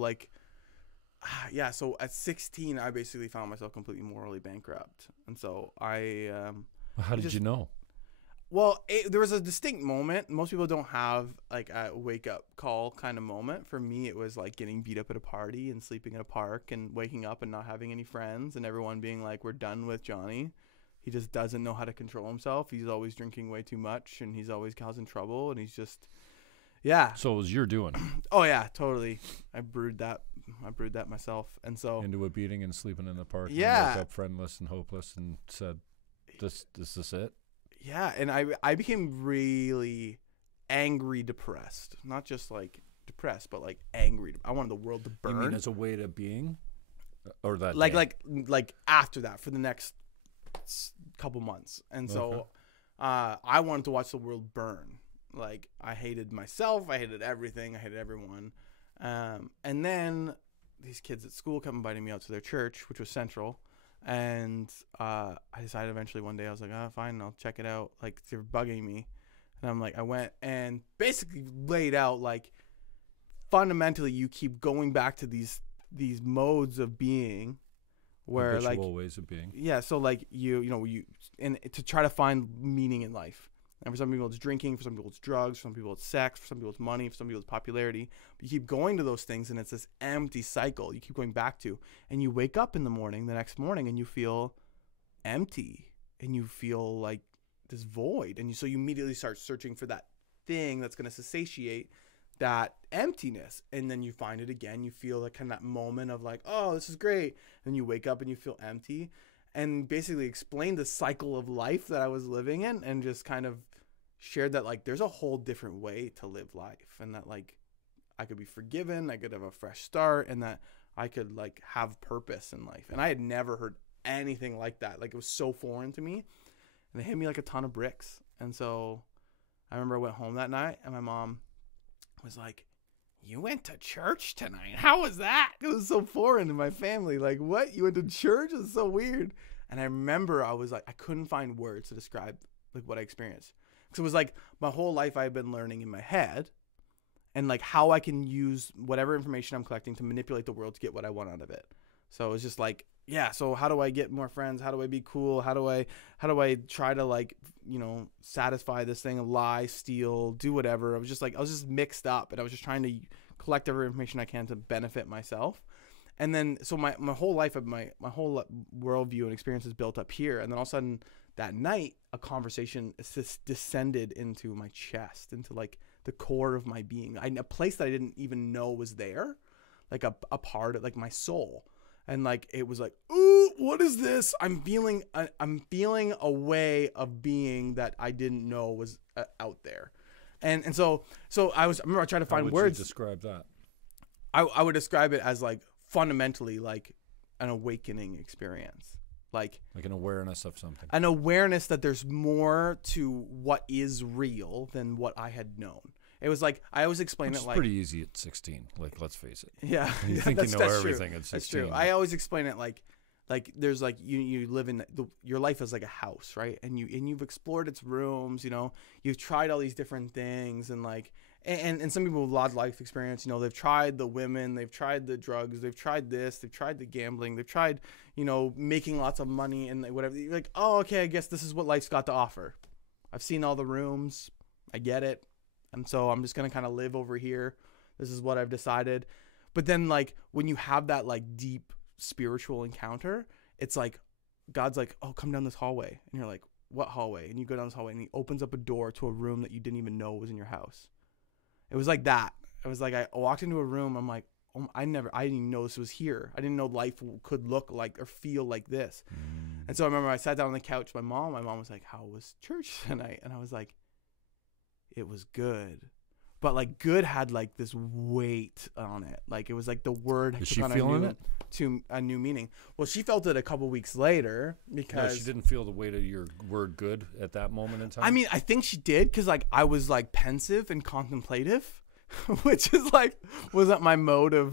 so at 16, I basically found myself completely morally bankrupt, and so I. How did you know? Well, there was a distinct moment. Most people don't have like a wake up call kind of moment. For me, it was like getting beat up at a party and sleeping in a park and waking up and not having any friends and everyone being like, we're done with Johnny. He just doesn't know how to control himself. He's always drinking way too much and he's always causing trouble and he's just, yeah. So it was your doing. Oh yeah, totally. I brewed that myself. And so into a beating and sleeping in the park. Yeah. And woke up friendless and hopeless and said, this is it. Yeah, and I became really angry, depressed. Not just like depressed, but like angry. I wanted the world to burn. You mean as a way to being, or that like after that for the next couple months, and so I wanted to watch the world burn. Like, I hated myself, I hated everything, I hated everyone, and then these kids at school kept inviting me out to their church, which was Central. And I decided eventually one day, I was like, oh, fine, I'll check it out. Like, they're bugging me. And I'm like, I went and basically laid out, like, fundamentally, you keep going back to these modes of being where, habitual like, ways of being. Yeah, so, like, and to try to find meaning in life. And for some people, it's drinking. For some people, it's drugs. For some people, it's sex. For some people, it's money. For some people, it's popularity. But you keep going to those things, and it's this empty cycle you keep going back to. And you wake up in the next morning, and you feel empty. And you feel like this void. And so you immediately start searching for that thing that's going to satiate that emptiness. And then you find it again. You feel like kind of that moment of like, oh, this is great. And you wake up, and you feel empty. And basically explained the cycle of life that I was living in, and just kind of shared that, like, there's a whole different way to live life, and that, like, I could be forgiven, I could have a fresh start, and that I could, like, have purpose in life. And I had never heard anything like that. Like, it was so foreign to me, and it hit me like a ton of bricks. And so I remember I went home that night, and my mom was like, you went to church tonight? How was that? It was so foreign to my family. Like, what? You went to church? It was so weird. And I remember I was like, I couldn't find words to describe like what I experienced. Because it was like my whole life I had been learning in my head. and like how I can use whatever information I'm collecting to manipulate the world to get what I want out of it. So it's just like, yeah, so how do I get more friends? How do I be cool? How do I try to like, satisfy this thing, lie, steal, do whatever. I was just mixed up, and I was just trying to collect every information I can to benefit myself. And then, so my whole life, my whole worldview and experience is built up here. And then all of a sudden that night, a conversation descended into my chest, into like the core of my being, a place that I didn't even know was there, like a part of like my soul. And like, it was like, ooh, what is this? I'm feeling a way of being that I didn't know was out there. And so I remember I tried to find words. How would you describe that? I would describe it as like fundamentally like an awakening experience. Like an awareness of something. An awareness that there's more to what is real than what I had known. It was like, I always explain Which it is like... pretty easy at 16. Like, let's face it. Yeah. You think you know everything true. at 16. That's true. I always explain it like there's like, you live in... your life is like a house, right? And you've explored its rooms, you've tried all these different things, and like... And some people with a lot of life experience, they've tried the women, they've tried the drugs, they've tried this, they've tried the gambling, they've tried, making lots of money and whatever. You're like, oh, okay, I guess this is what life's got to offer. I've seen all the rooms. I get it. And so I'm just going to kind of live over here. This is what I've decided. But then like when you have that like deep spiritual encounter, it's like God's like, oh, come down this hallway. And you're like, what hallway? And you go down this hallway and he opens up a door to a room that you didn't even know was in your house. It was like that. It was like I walked into a room. I'm like, oh, I didn't even know this was here. I didn't know life could look like or feel like this. And so I remember I sat down on the couch with my mom. My mom was like, how was church tonight? And I was like, it was good. But like good had like this weight on it. Like it was like the word took on a new meaning. Well, she felt it a couple weeks later because... No, she didn't feel the weight of your word good at that moment in time? I mean, I think she did because like I was like pensive and contemplative, which is like wasn't my mode of,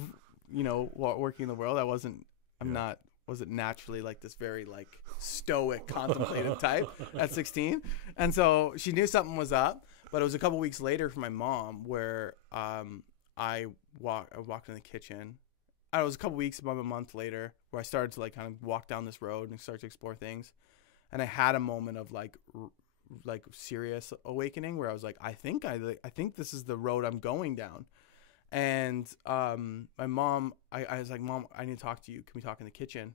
working in the world. wasn't naturally like this very like stoic contemplative type at 16. And so she knew something was up. But it was a couple weeks later for my mom where I walked in the kitchen. It was a couple weeks, about a month later, where I started to like kind of walk down this road and start to explore things. And I had a moment of like serious awakening where I was like, I think this is the road I'm going down. And my mom, I was like, Mom, I need to talk to you. Can we talk in the kitchen?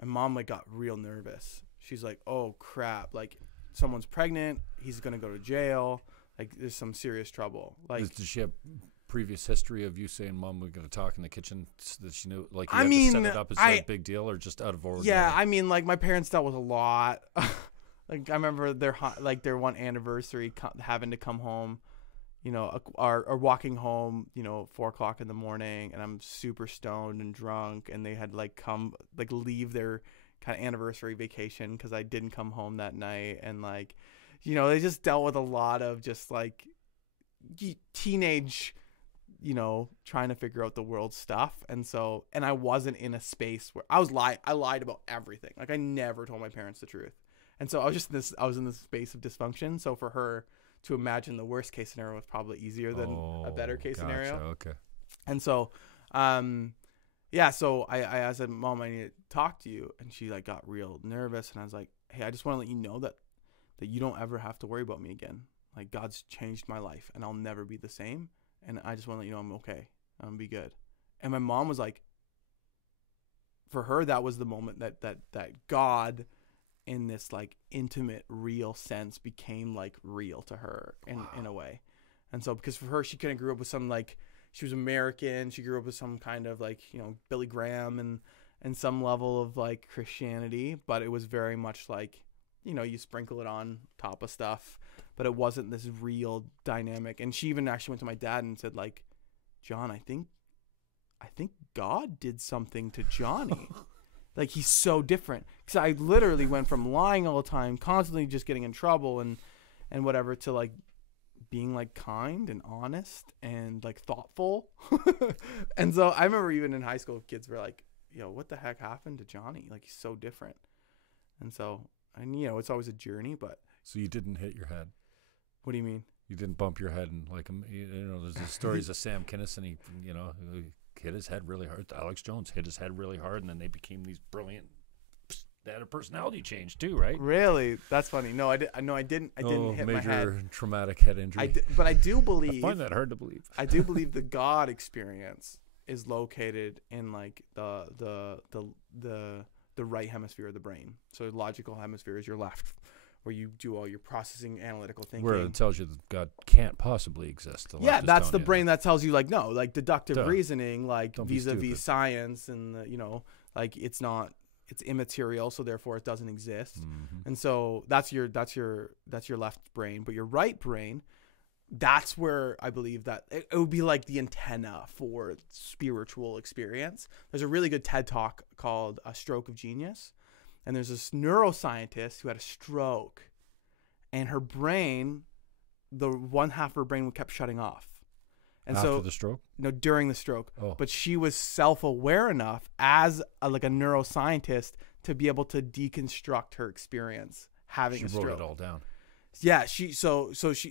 My mom like got real nervous. She's like, oh crap, like someone's pregnant. He's gonna go to jail. Like there's some serious trouble. Like, did she have previous history of you saying, "Mom, we're going to talk in the kitchen"? So that she knew, like, you had to set it up as a big deal, or just out of order? Yeah, I mean, like my parents dealt with a lot. Like I remember their one anniversary having to come home, or walking home, 4:00 in the morning, and I'm super stoned and drunk, and they had leave their kind of anniversary vacation because I didn't come home that night, and like. They just dealt with a lot of just like teenage, trying to figure out the world stuff. And I wasn't in a space where I lied about everything. Like I never told my parents the truth. And so I was in this space of dysfunction. So for her to imagine the worst case scenario was probably easier than a better case scenario. Okay. And so, so I said, Mom, I need to talk to you. And she like got real nervous. And I was like, hey, I just want to let you know that you don't ever have to worry about me again. Like God's changed my life and I'll never be the same. And I just want to let you know I'm okay. I'm gonna be good. And my mom was like, for her, that was the moment that God in this like intimate, real sense became like real to her in a way. And so because for her, she kind of grew up with some like, she was American. She grew up with some kind of like, Billy Graham and some level of like Christianity, but it was very much like, you sprinkle it on top of stuff, but it wasn't this real dynamic. And she even actually went to my dad and said like, John, I think God did something to Johnny. Like he's so different. Cause I literally went from lying all the time, constantly just getting in trouble and whatever, to like being like kind and honest and like thoughtful. And so I remember even in high school, kids were like, what the heck happened to Johnny? Like he's so different. And so, and it's always a journey, but. So you didn't hit your head? What do you mean? You didn't bump your head and like there's the stories of Sam Kinison. He hit his head really hard. Alex Jones hit his head really hard, and then they became these brilliant. They had a personality change too, right? Really? That's funny. No, I didn't hit my head. Major traumatic head injury. But I do believe. I find that hard to believe. I do believe the God experience is located in like the right hemisphere of the brain. So the logical hemisphere is your left, where you do all your processing, analytical thinking. Where it tells you that God can't possibly exist. Yeah, that's the brain that tells you like no, like deductive Duh. reasoning, like Don't be vis-a-vis stupid. science, and like it's immaterial, so therefore it doesn't exist. Mm-hmm. And so that's your left brain, but your right brain, that's where I believe that it would be like the antenna for spiritual experience. There's a really good TED Talk called A Stroke of Genius. And there's this neuroscientist who had a stroke, and her brain, the one half of her brain kept shutting off. And After the stroke? No, during the stroke. Oh. But she was self-aware enough as a neuroscientist to be able to deconstruct her experience having a stroke. She wrote it all down. Yeah, she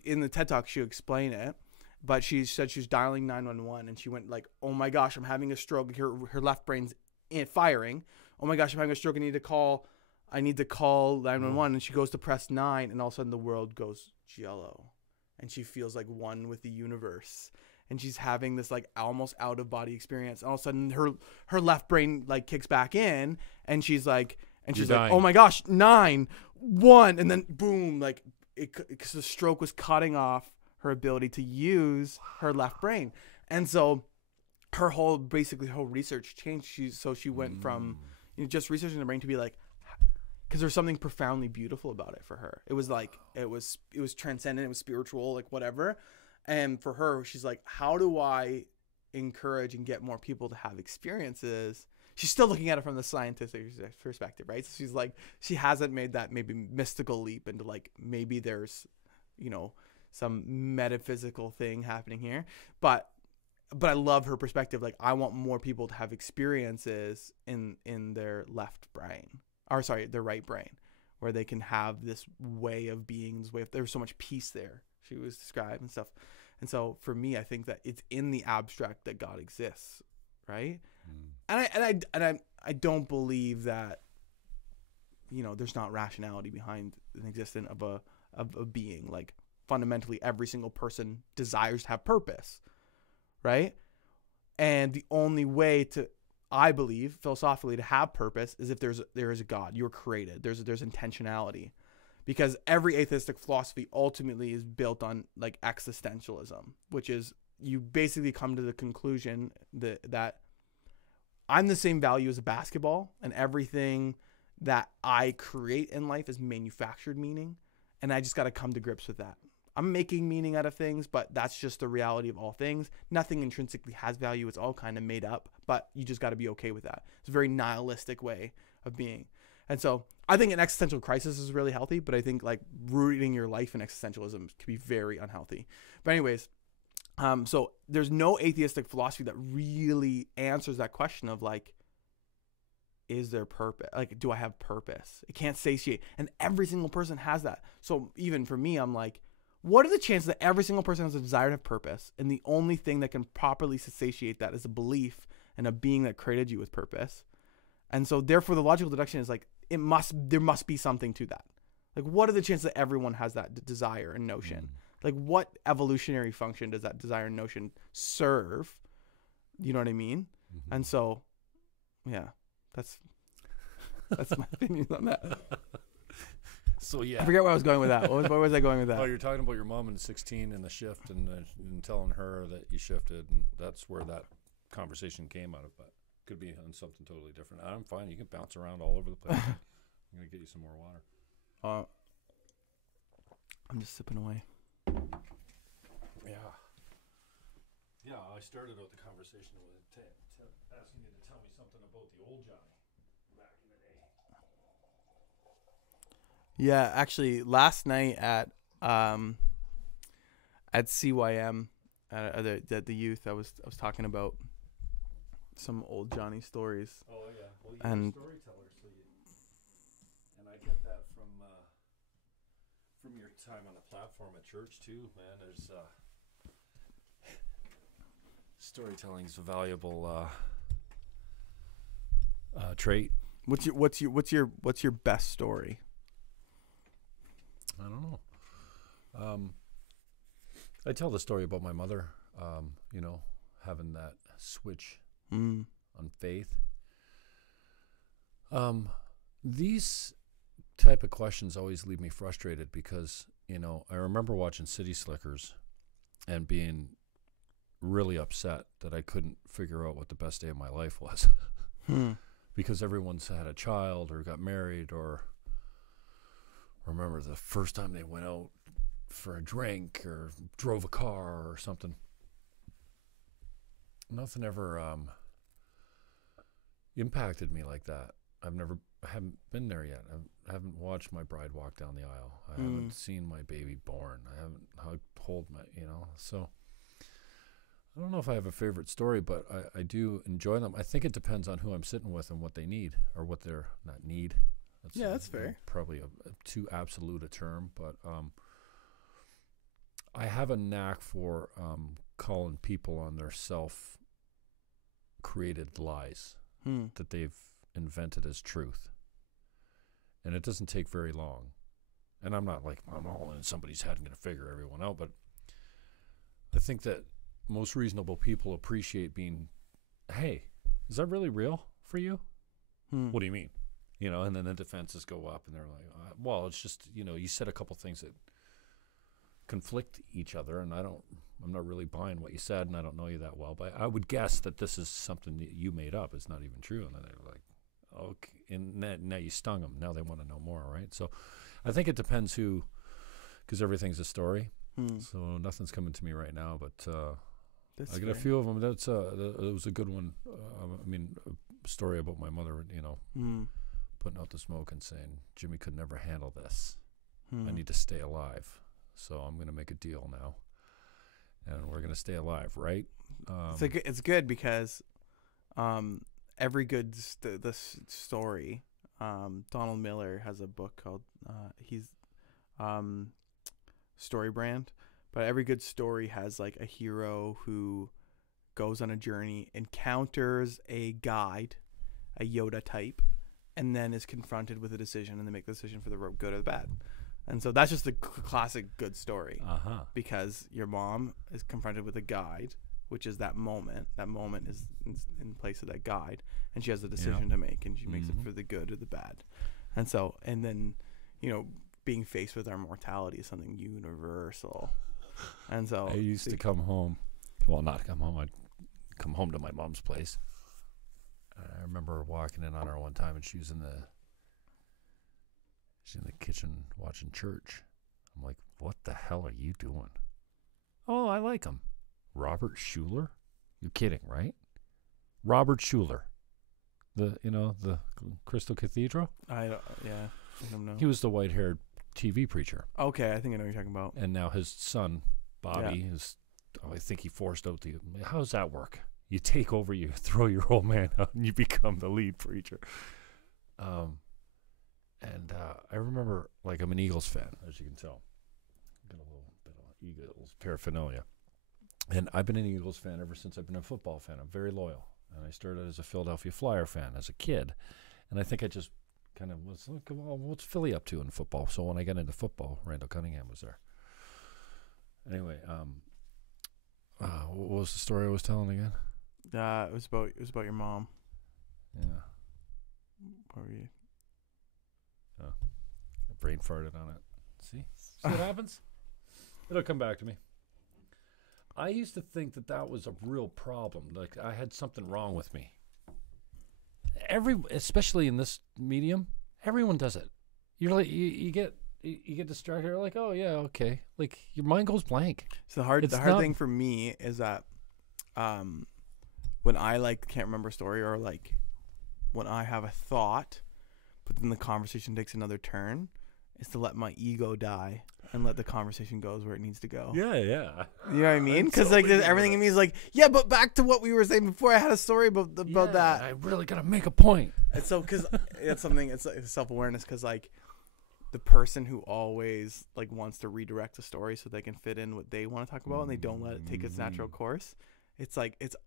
in the TED Talk she explained it, but she said she was dialing 911 and she went like, "Oh my gosh, I'm having a stroke." Her left brain's firing. "Oh my gosh, I'm having a stroke. I need to call 911." And she goes to press 9, and all of a sudden the world goes jello, and she feels like one with the universe. And she's having this like almost out of body experience. And all of a sudden her left brain like kicks back in, and she's like, "Oh my gosh, 9, 1," and then boom, like because the stroke was cutting off her ability to use her left brain. And so her whole research changed. She went from just researching the brain to be like, because there's something profoundly beautiful about it for her. It was like it was transcendent, it was spiritual, like whatever. And for her, she's like, how do I encourage and get more people to have experiences? She's still looking at it from the scientific perspective, right? So she's like, she hasn't made that maybe mystical leap into like, maybe there's, some metaphysical thing happening here. But I love her perspective. Like, I want more people to have experiences in their left brain, their right brain, where they can have this way of being, there's so much peace there. She was described and stuff. And so for me, I think that it's in the abstract that God exists, right? And I don't believe that, there's not rationality behind an existence of a being. Like, fundamentally, every single person desires to have purpose, right? And the only way I believe, philosophically, to have purpose is if there is a God. You're created. There's intentionality. Because every atheistic philosophy ultimately is built on like existentialism, which is you basically come to the conclusion that I'm the same value as a basketball, and everything that I create in life is manufactured meaning, and I just got to come to grips with that. I'm making meaning out of things, but that's just the reality of all things. Nothing intrinsically has value. It's all kind of made up, but you just got to be okay with that. It's a very nihilistic way of being. And so I think an existential crisis is really healthy, but I think like rooting your life in existentialism can be very unhealthy. But anyways, so there's no atheistic philosophy that really answers that question of like, is there purpose? Like, do I have purpose? It can't satiate. And every single person has that. So even for me, I'm like, what are the chances that every single person has a desire to have purpose? And the only thing that can properly satiate that is a belief in a being that created you with purpose. And so therefore the logical deduction is like, there must be something to that. Like, what are the chances that everyone has that desire and notion? Like, what evolutionary function does that desire and notion serve? You know what I mean? Mm-hmm. And so, yeah, that's my opinion on that. So yeah, I forget where I was going with that. Where was I going with that? Oh, you're talking about your mom in 16 and the shift, and telling her that you shifted, and that's where that conversation came out of. But could be on something totally different. I'm fine. You can bounce around all over the place. I'm gonna get you some more water. I'm just sipping away. Yeah. I started out the conversation with asking you to tell me something about the old Johnny back in the day. Yeah, actually, last night at CYM at the youth, I was talking about some old Johnny stories. Oh yeah, well you're a storyteller, and I get that from your time on the platform at church too, man. There's storytelling is a valuable trait. What's your best story? I don't know. I tell the story about my mother, having that switch on faith. These type of questions always leave me frustrated because, I remember watching City Slickers and being really upset that I couldn't figure out what the best day of my life was. Because everyone's had a child or got married, or remember the first time they went out for a drink or drove a car or something. Nothing ever impacted me like that. I haven't been there yet. I haven't watched my bride walk down the aisle. I haven't seen my baby born. I haven't hold my, so I don't know if I have a favorite story, but I do enjoy them. I think it depends on who I'm sitting with and what they need, or what they're not need. That's fair. Probably a too absolute a term, but I have a knack for calling people on their self-created lies that they've invented as truth. And it doesn't take very long. And I'm not like, I'm all in somebody's head and going to figure everyone out, but I think that most reasonable people appreciate being, hey, is that really real for you? What do you mean? And then the defenses go up and they're like, well, it's just, you said a couple things that conflict each other, and I'm not really buying what you said, and I don't know you that well, but I would guess that this is something that you made up. It's not even true. And then they're like, okay, and now you stung them. Now they want to know more, right? So I think it depends because everything's a story. So nothing's coming to me right now, but I got a few of them. That was a good one. A story about my mother, putting out the smoke and saying, Jimmy could never handle this. I need to stay alive. So I'm going to make a deal now. And we're going to stay alive, right? It's good because every good story, Donald Miller has a book called, Story Brand. But every good story has like a hero who goes on a journey, encounters a guide, a Yoda type, and then is confronted with a decision, and they make the decision for the good or the bad. And so that's just a classic good story, because your mom is confronted with a guide, which is that moment. That moment is in place of that guide, and she has a decision to make, and she makes it for the good or the bad. And so, and then, being faced with our mortality is something universal. And so I used to come home. Well, not come home. I'd come home to my mom's place. I remember walking in on her one time, and she's in the kitchen watching church. I'm like, what the hell are you doing? Oh, I like him. Robert Schuller? You're kidding, right? Robert Schuller. The Crystal Cathedral? I don't know. He was the white-haired TV preacher. Okay, I think I know what you're talking about. And now his son, Bobby, I think he forced out how does that work? You take over, you throw your old man out, and you become the lead preacher. I remember, like, I'm an Eagles fan, as you can tell. Got a little bit of Eagles paraphernalia. And I've been an Eagles fan ever since I've been a football fan. I'm very loyal. And I started as a Philadelphia Flyer fan as a kid. And I think I just kind of was like, well, what's Philly up to in football? So when I got into football, Randall Cunningham was there. Anyway, what was the story I was telling again? It was about your mom. Yeah. What were you? Oh, I brain farted on it. See what happens? It'll come back to me. I used to think that was a real problem. Like I had something wrong with me. Especially in this medium, everyone does it. You're like you get distracted. You're like, oh yeah, okay. Like your mind goes blank. So the hard thing for me is that when I can't remember a story, or when I have a thought, but then the conversation takes another turn, is to let my ego die and let the conversation go where it needs to go. Yeah. You know what I mean? Because everything in me is like, yeah, but back to what we were saying before. I had a story about that. I really gotta make a point. And so, because it's something, it's self-awareness. Because the person who always like wants to redirect the story so they can fit in what they want to talk about, and they don't let it take its natural course. It's like it's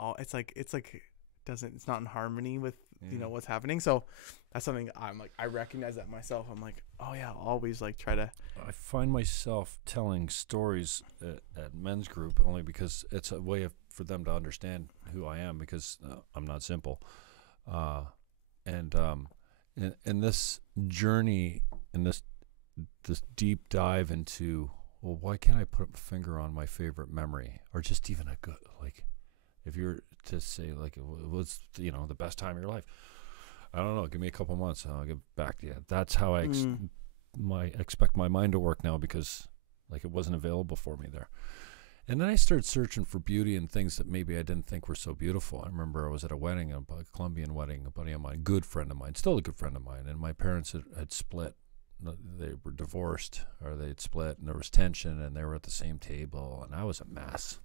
not in harmony with what's happening. So that's something I'm like, I recognize that myself. I'm like, oh yeah, I'll always like try to. I find myself telling stories at men's group only because it's a way for them to understand who I am, because I'm not simple. And in this journey, in this deep dive into, well, why can't I put a finger on my favorite memory, or just even a good, like, if you're to say like it was the best time of your life, I don't know, give me a couple months and I'll get back to you. That's how I expect my mind to work now, because like it wasn't available for me there. And then I started searching for beauty in things that maybe I didn't think were so beautiful. I remember I was at a wedding, a Colombian wedding, a buddy of mine, good friend of mine, still a good friend of mine, and my parents had split. They were divorced, or they had split, and there was tension, and they were at the same table, and I was a mess.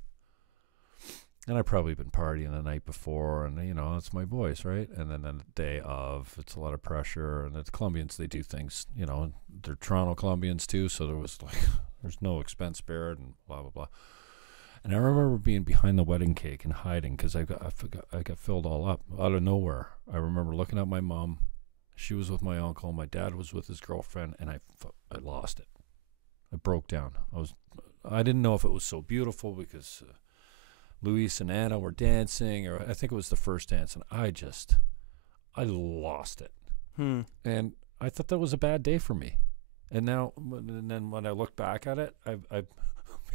And I'd probably been partying the night before, and it's my boys, right? And then the day of, it's a lot of pressure, and the Colombians, they do things, they're Toronto Colombians too, so there's no expense spared, and blah blah blah. And I remember being behind the wedding cake and hiding, because I got filled all up out of nowhere. I remember looking at my mom. She was with my uncle. My dad was with his girlfriend, and I lost it. I broke down. I didn't know if it was so beautiful because Luis and Anna were dancing, or I think it was the first dance, and I lost it. And I thought that was a bad day for me. And then when I look back at it, I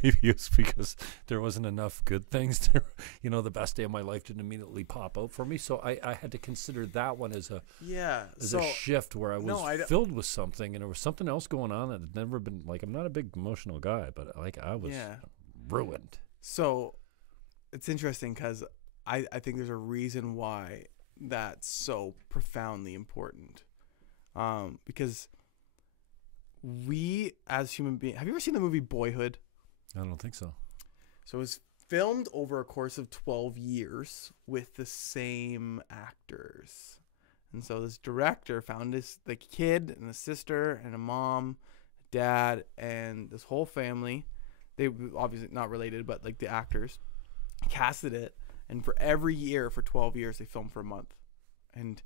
maybe it's because there wasn't enough good things to, the best day of my life didn't immediately pop out for me. So I had to consider that one as a shift where I was filled with something, and there was something else going on that had never been, like, I'm not a big emotional guy, but like I was ruined. So it's interesting, because I think there's a reason why that's so profoundly important. Because we as human beings, have you ever seen the movie Boyhood? I don't think so. So it was filmed over a course of 12 years with the same actors. And so this director found the kid and a sister and a mom, dad, and this whole family. They obviously not related, but like the actors casted it. And for every year for 12 years, they filmed for a month. And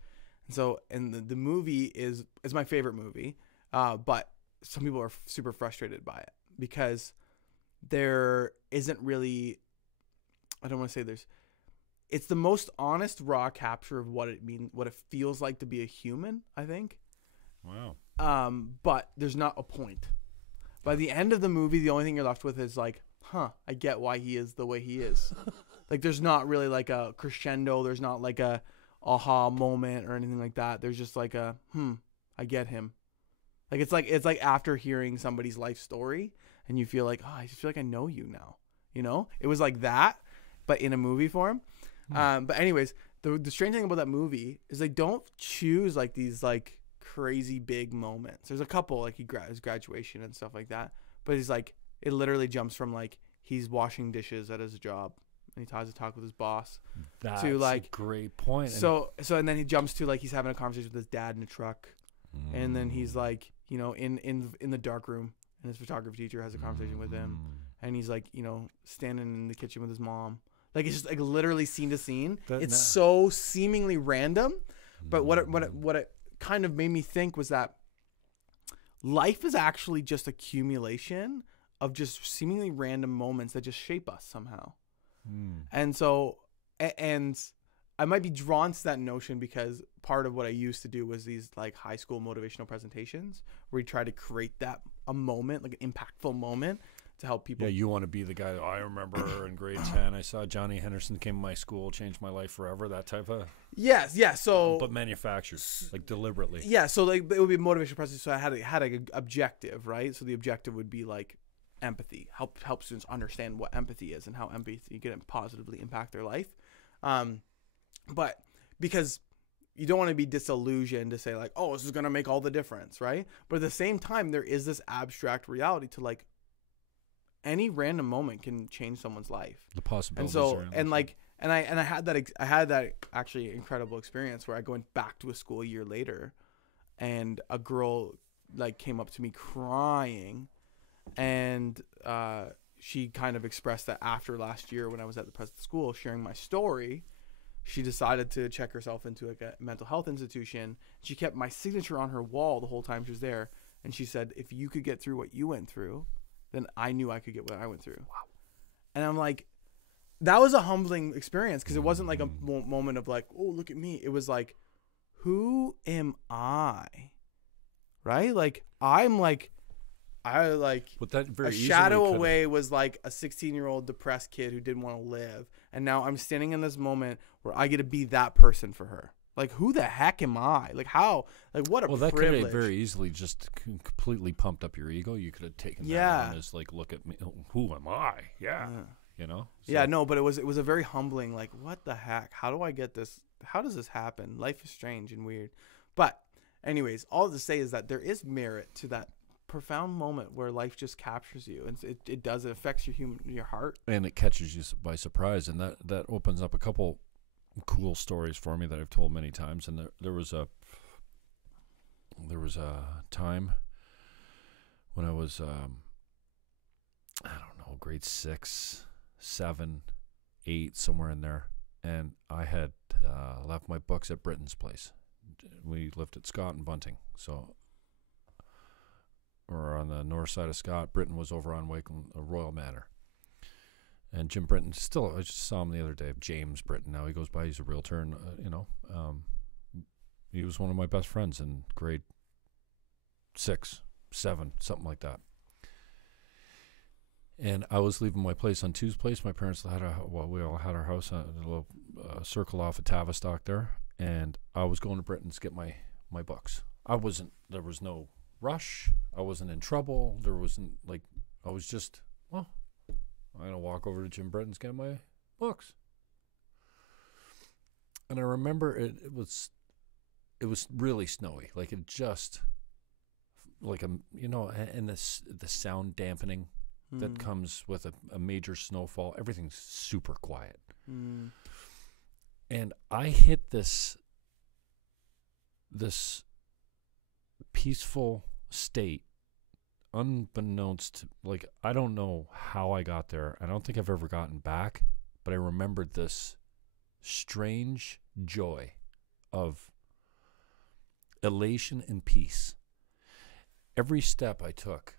the movie is my favorite movie. But some people are super frustrated by it, because there isn't really, I don't want to say it's the most honest, raw capture of what it feels like to be a human, I think. Wow. But there's not a point. By the end of the movie, the only thing you're left with is like, I get why he is the way he is. Like, there's not really like a crescendo. There's not like a aha moment or anything like that. There's just like a, I get him. Like, it's like after hearing somebody's life story, and you feel like, I just feel like I know you now. It was like that, but in a movie form. But anyways, the strange thing about that movie is they don't choose like these like crazy big moments. There's a couple, like his graduation and stuff like that. But he's like, it literally jumps from like he's washing dishes at his job, and he has to talk with his boss. That's to like a great point. And then he jumps to like he's having a conversation with his dad in a truck, and then he's like, in the dark room. And his photography teacher has a conversation with him, and he's like, standing in the kitchen with his mom. Like, it's just like literally scene to scene. So seemingly random, but what it kind of made me think was that life is actually just accumulation of just seemingly random moments that just shape us somehow. And so, and I might be drawn to that notion because part of what I used to do was these like high school motivational presentations where we try to create a moment, like an impactful moment to help people. Yeah, you want to be the guy that I remember in grade 10. I saw Johnny Henderson came to my school, changed my life forever, that type of. Yes, yeah. So, but manufactured, like deliberately. Yeah, so like it would be a motivational presentation. So I had an objective, right? So the objective would be like empathy, help students understand what empathy is and how empathy can positively impact their life. But because you don't want to be disillusioned to say like, oh, this is going to make all the difference, right? But at the same time, there is this abstract reality to like any random moment can change someone's life. The possibilities. And so, I had that actually incredible experience where I went back to a school a year later, and a girl like came up to me crying, and she kind of expressed that after last year when I was at the present school sharing my story, she decided to check herself into like a mental health institution. She kept my signature on her wall the whole time she was there, and she said, if you could get through what you went through, then I knew I could get what I went through. Wow. And I'm like, that was a humbling experience, because it wasn't like a moment of like, oh, look at me. It was like, who am I? Right? Like, I'm like, But that very a shadow away was like a 16-year-old depressed kid who didn't want to live. And now I'm standing in this moment where I get to be that person for her. Like, who the heck am I? Like, how? Like, what a privilege. Well, that could have very easily just completely pumped up your ego. You could have taken that on as like, look at me. Who am I? Yeah. You know? So. Yeah, no, but it was a very humbling, like, what the heck? How do I get this? How does this happen? Life is strange and weird. But anyways, all to say is that there is merit to that profound moment where life just captures you, and it does. It affects your heart, and it catches you by surprise, and that opens up a couple cool stories for me that I've told many times. And there was a time when I was I don't know, grade 6, 7, 8, somewhere in there, and I had left my books at Britton's place. We lived at Scott and Bunting, so or on the north side of Scott. Britton was over on Wakeland, Royal Manor. And Jim Britton, still, I just saw him the other day, James Britton. Now he goes by, he's a realtor, and, he was one of my best friends in grade 6, 7, something like that. And I was leaving my place on Tuesday's place. My parents we all had our house on a little circle off of Tavistock there. And I was going to Britton's to get my books. There was no rush. I wasn't in trouble. There wasn't I was just, I'm going to walk over to Jim Britton's, get my books. And I remember it was really snowy. Like it just, and the sound dampening that comes with a major snowfall. Everything's super quiet. And I hit this peaceful state unbeknownst to, I don't know how I got there. I don't think I've ever gotten back, but I remembered this strange joy of elation and peace. Every step I took,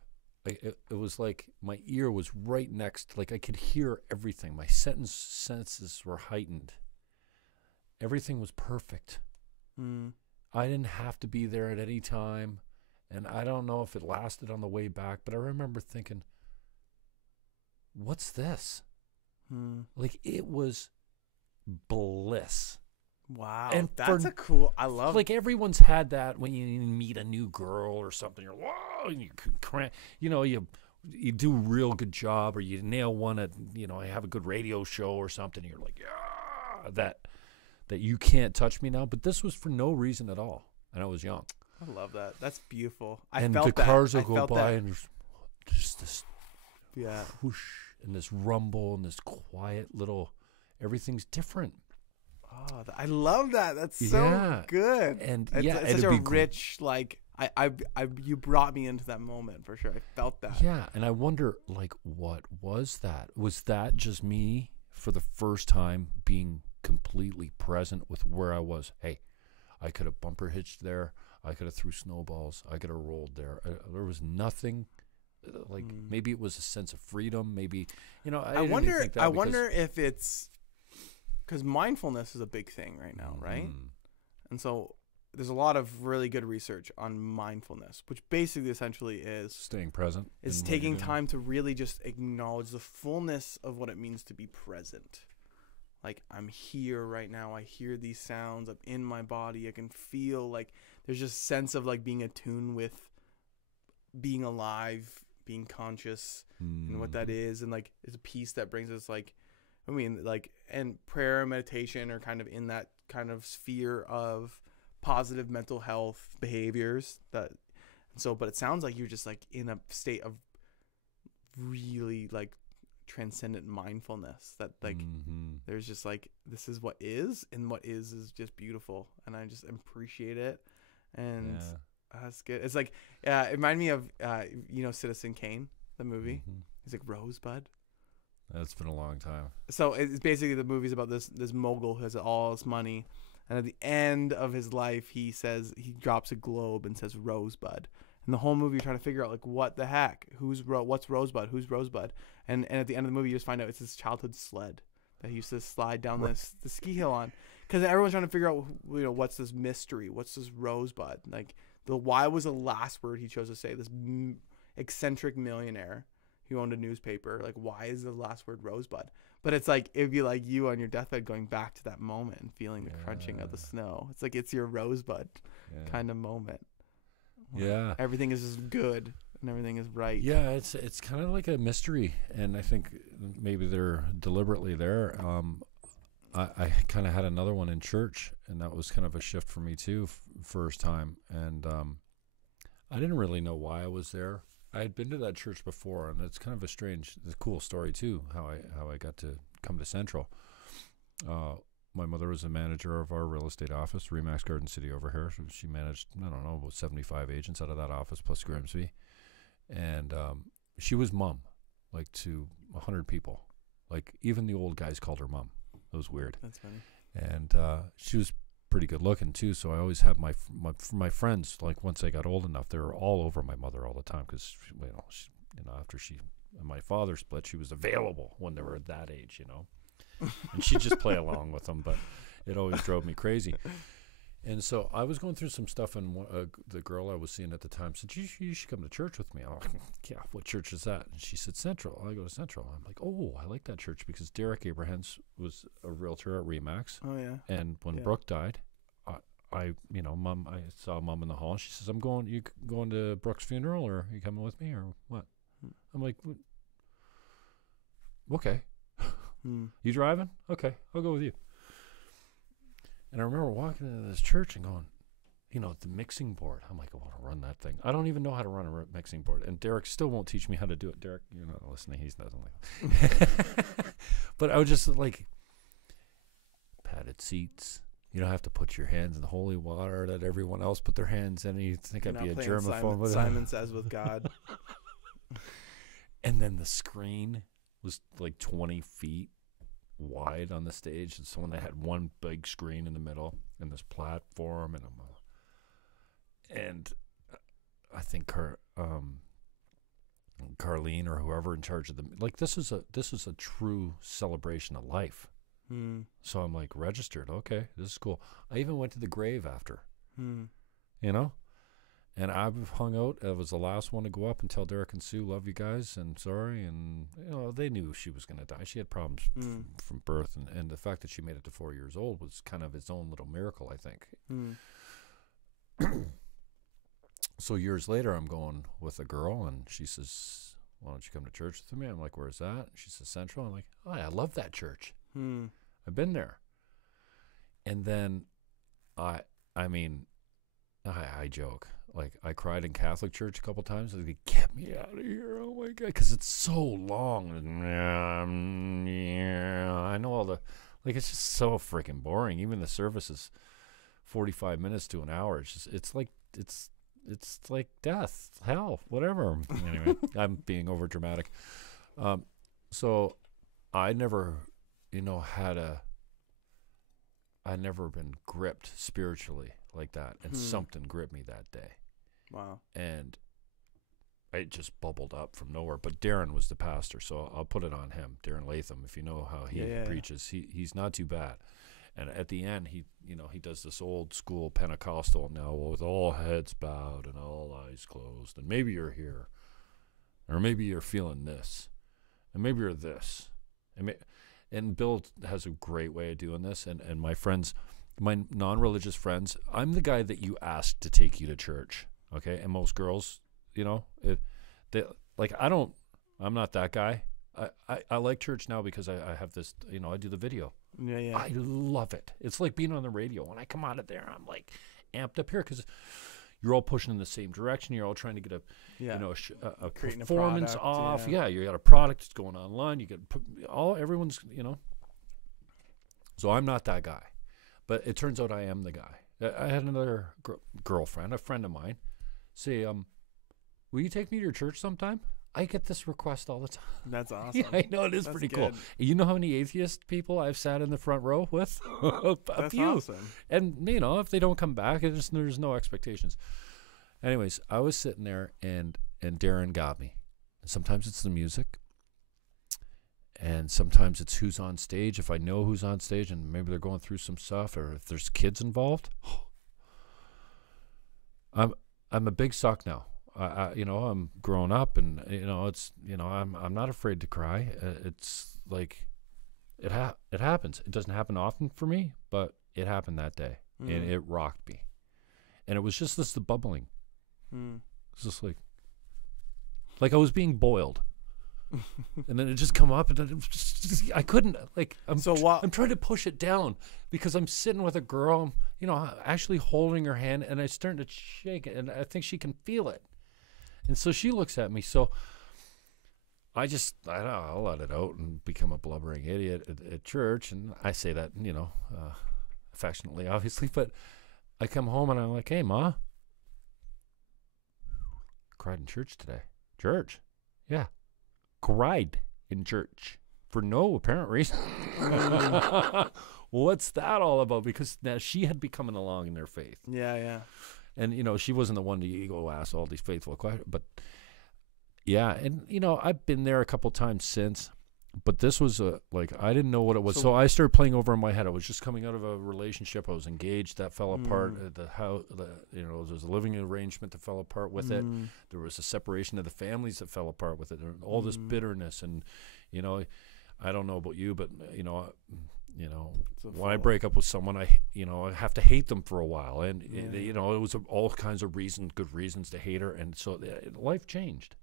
it was like my ear was right next, I could hear everything. My senses were heightened. Everything was perfect. I didn't have to be there at any time. And I don't know if it lasted on the way back, but I remember thinking, what's this? It was bliss. Wow. And that's I love it. Everyone's had that when you meet a new girl or something. You're, whoa, and you do a real good job, or you nail one at, I have a good radio show or something. You're like, yeah, that you can't touch me now. But this was for no reason at all. And I was young. I love that. That's beautiful. And the cars will go by and there's just this whoosh and this rumble and this quiet little, everything's different. Oh, I love that. That's so good. And it's such a rich, you brought me into that moment for sure. I felt that. Yeah. And I wonder, what was that? Was that just me for the first time being completely present with where I was? Hey, I could have bumper hitched there. I could have threw snowballs. I could have rolled there. There was nothing. Maybe it was a sense of freedom. Maybe, I wonder if it's because mindfulness is a big thing right now, right? And so there's a lot of really good research on mindfulness, which basically essentially is staying present. It's taking time to really just acknowledge the fullness of what it means to be present. I'm here right now. I hear these sounds. I'm in my body. I can feel there's just a sense of being attuned with being alive, being conscious, and what that is. And it's a peace that brings us and prayer and meditation are kind of in that kind of sphere of positive mental health behaviors but it sounds like you're just in a state of really transcendent mindfulness that there's just this is what is, and what is just beautiful, and I just appreciate it. And That's good. It's like it reminded me of Citizen Kane, the movie. Mm-hmm. He's like Rosebud. That's been a long time. So it's basically the movie's about this mogul who has all this money, and at the end of his life, he drops a globe and says Rosebud. And the whole movie, you're trying to figure out like what the heck, what's Rosebud, who's Rosebud, and at the end of the movie, you just find out it's his childhood sled that he used to slide down the ski hill on, because everyone's trying to figure out what's this mystery, what's this Rosebud, like why was the last word he chose to say, this eccentric millionaire who owned a newspaper, like why is the last word Rosebud? But it's like it'd be like you on your deathbed going back to that moment and feeling the crunching of the snow. It's like it's your Rosebud kind of moment. Yeah, everything is just good and everything is right. Yeah, it's kind of like a mystery, and I think maybe they're deliberately there. I kind of had another one in church, and that was kind of a shift for me too, first time. And I didn't really know why I was there. I had been to that church before, and it's kind of a cool story too, how I got to come to Central. My mother was a manager of our real estate office, Remax Garden City over here. So she managed, I don't know, about 75 agents out of that office, plus Grimsby. And she was mom, like to 100 people. Like even the old guys called her mom. It was weird. That's funny. And she was pretty good looking too. So I always had my friends, like once I got old enough, they were all over my mother all the time because, after she and my father split, she was available when they were at that age, and she'd just play along with them, but it always drove me crazy. And so I was going through some stuff, and the girl I was seeing at the time said, you should come to church with me. I'm like, yeah, what church is that? And she said, Central. I go to Central. I'm like, oh, I like that church, because Derek Abrahams was a realtor at Remax. Oh, yeah. And when Brooke died, I saw Mom in the hall. She says, you going to Brooke's funeral, or are you coming with me, or what? I'm like, okay. You driving? Okay, I'll go with you. And I remember walking into this church and going, the mixing board. I'm like, I want to run that thing. I don't even know how to run a mixing board. And Derek still won't teach me how to do it. Derek, you're not listening. He's not like But I was just like, padded seats. You don't have to put your hands in the holy water that everyone else put their hands in. And you think I'd be a germaphobe. Simon Says with God. And then the screen was like 20 feet wide on the stage, and someone that had one big screen in the middle and this platform, and I think Carlene or whoever in charge of this is a true celebration of life. So I'm like, registered, okay, this is cool. I even went to the grave after, and I've hung out. I was the last one to go up and tell Derek and Sue, love you guys, and sorry. And, they knew she was going to die. She had problems from birth. And the fact that she made it to 4 years old was kind of its own little miracle, I think. So years later, I'm going with a girl, and she says, why don't you come to church with me? I'm like, where's that? She says, Central. I'm like, oh, I love that church. I've been there. And then I joke. Like, I cried in Catholic church a couple times. I was like, get me out of here. Oh, my God. Because it's so long. I know all it's just so freaking boring. Even the service is 45 minutes to an hour. It's like death, hell, whatever. Anyway, I'm being over dramatic. So I never, I'd never been gripped spiritually like that, and something gripped me that day. Wow. And it just bubbled up from nowhere. But Darren was the pastor, so I'll put it on him. Darren Latham, if you know how he preaches, he's not too bad. And at the end, he does this old school Pentecostal now, with all heads bowed and all eyes closed. And maybe you're here, or maybe you're feeling this, and maybe you're this. And Bill has a great way of doing this. And my friends, my non-religious friends, I'm the guy that you ask to take you to church, okay? And most girls, I'm not that guy. I like church now because I have this, I do the video. Yeah. I love it. It's like being on the radio. When I come out of there, I'm like amped up here because you're all pushing in the same direction. You're all trying to get a performance off. Yeah, you got a product that's going online. You get everyone's, So I'm not that guy. But it turns out I am the guy. I had another girlfriend, a friend of mine, say, will you take me to your church sometime? I get this request all the time. That's awesome. Yeah, I know, it is That's pretty good. cool. You know how many atheist people I've sat in the front row with? A That's few. awesome. And, if they don't come back, there's no expectations. Anyways, I was sitting there, and Darren got me. Sometimes it's the music, and sometimes it's who's on stage. If I know who's on stage and maybe they're going through some stuff, or if there's kids involved, I'm a big suck now. I'm grown up, and I'm not afraid to cry. It's like it happens. It doesn't happen often for me, but it happened that day, and it rocked me. And it was just the bubbling. It's just like I was being boiled, and then it just come up, and then it was just, I couldn't I'm trying to push it down because I'm sitting with a girl, actually holding her hand, and I starting to shake it, and I think she can feel it. And so she looks at me. So I don't know, I'll let it out and become a blubbering idiot at church. And I say that, affectionately, obviously. But I come home and I'm like, hey, Ma, cried in church today. Church? Yeah. Cried in church for no apparent reason. What's that all about? Because now she had been coming along in their faith. Yeah, yeah. And, she wasn't the one to go ask all these faithful questions. But, yeah, and, I've been there a couple times since. But this was, I didn't know what it was. So I started playing over in my head. I was just coming out of a relationship. I was engaged. That fell apart. There was a living arrangement that fell apart with it. There was a separation of the families that fell apart with it. And all this bitterness. And, I don't know about you, but, when I break up with someone, I have to hate them for a while, and it was all kinds of good reasons to hate her, and so life changed,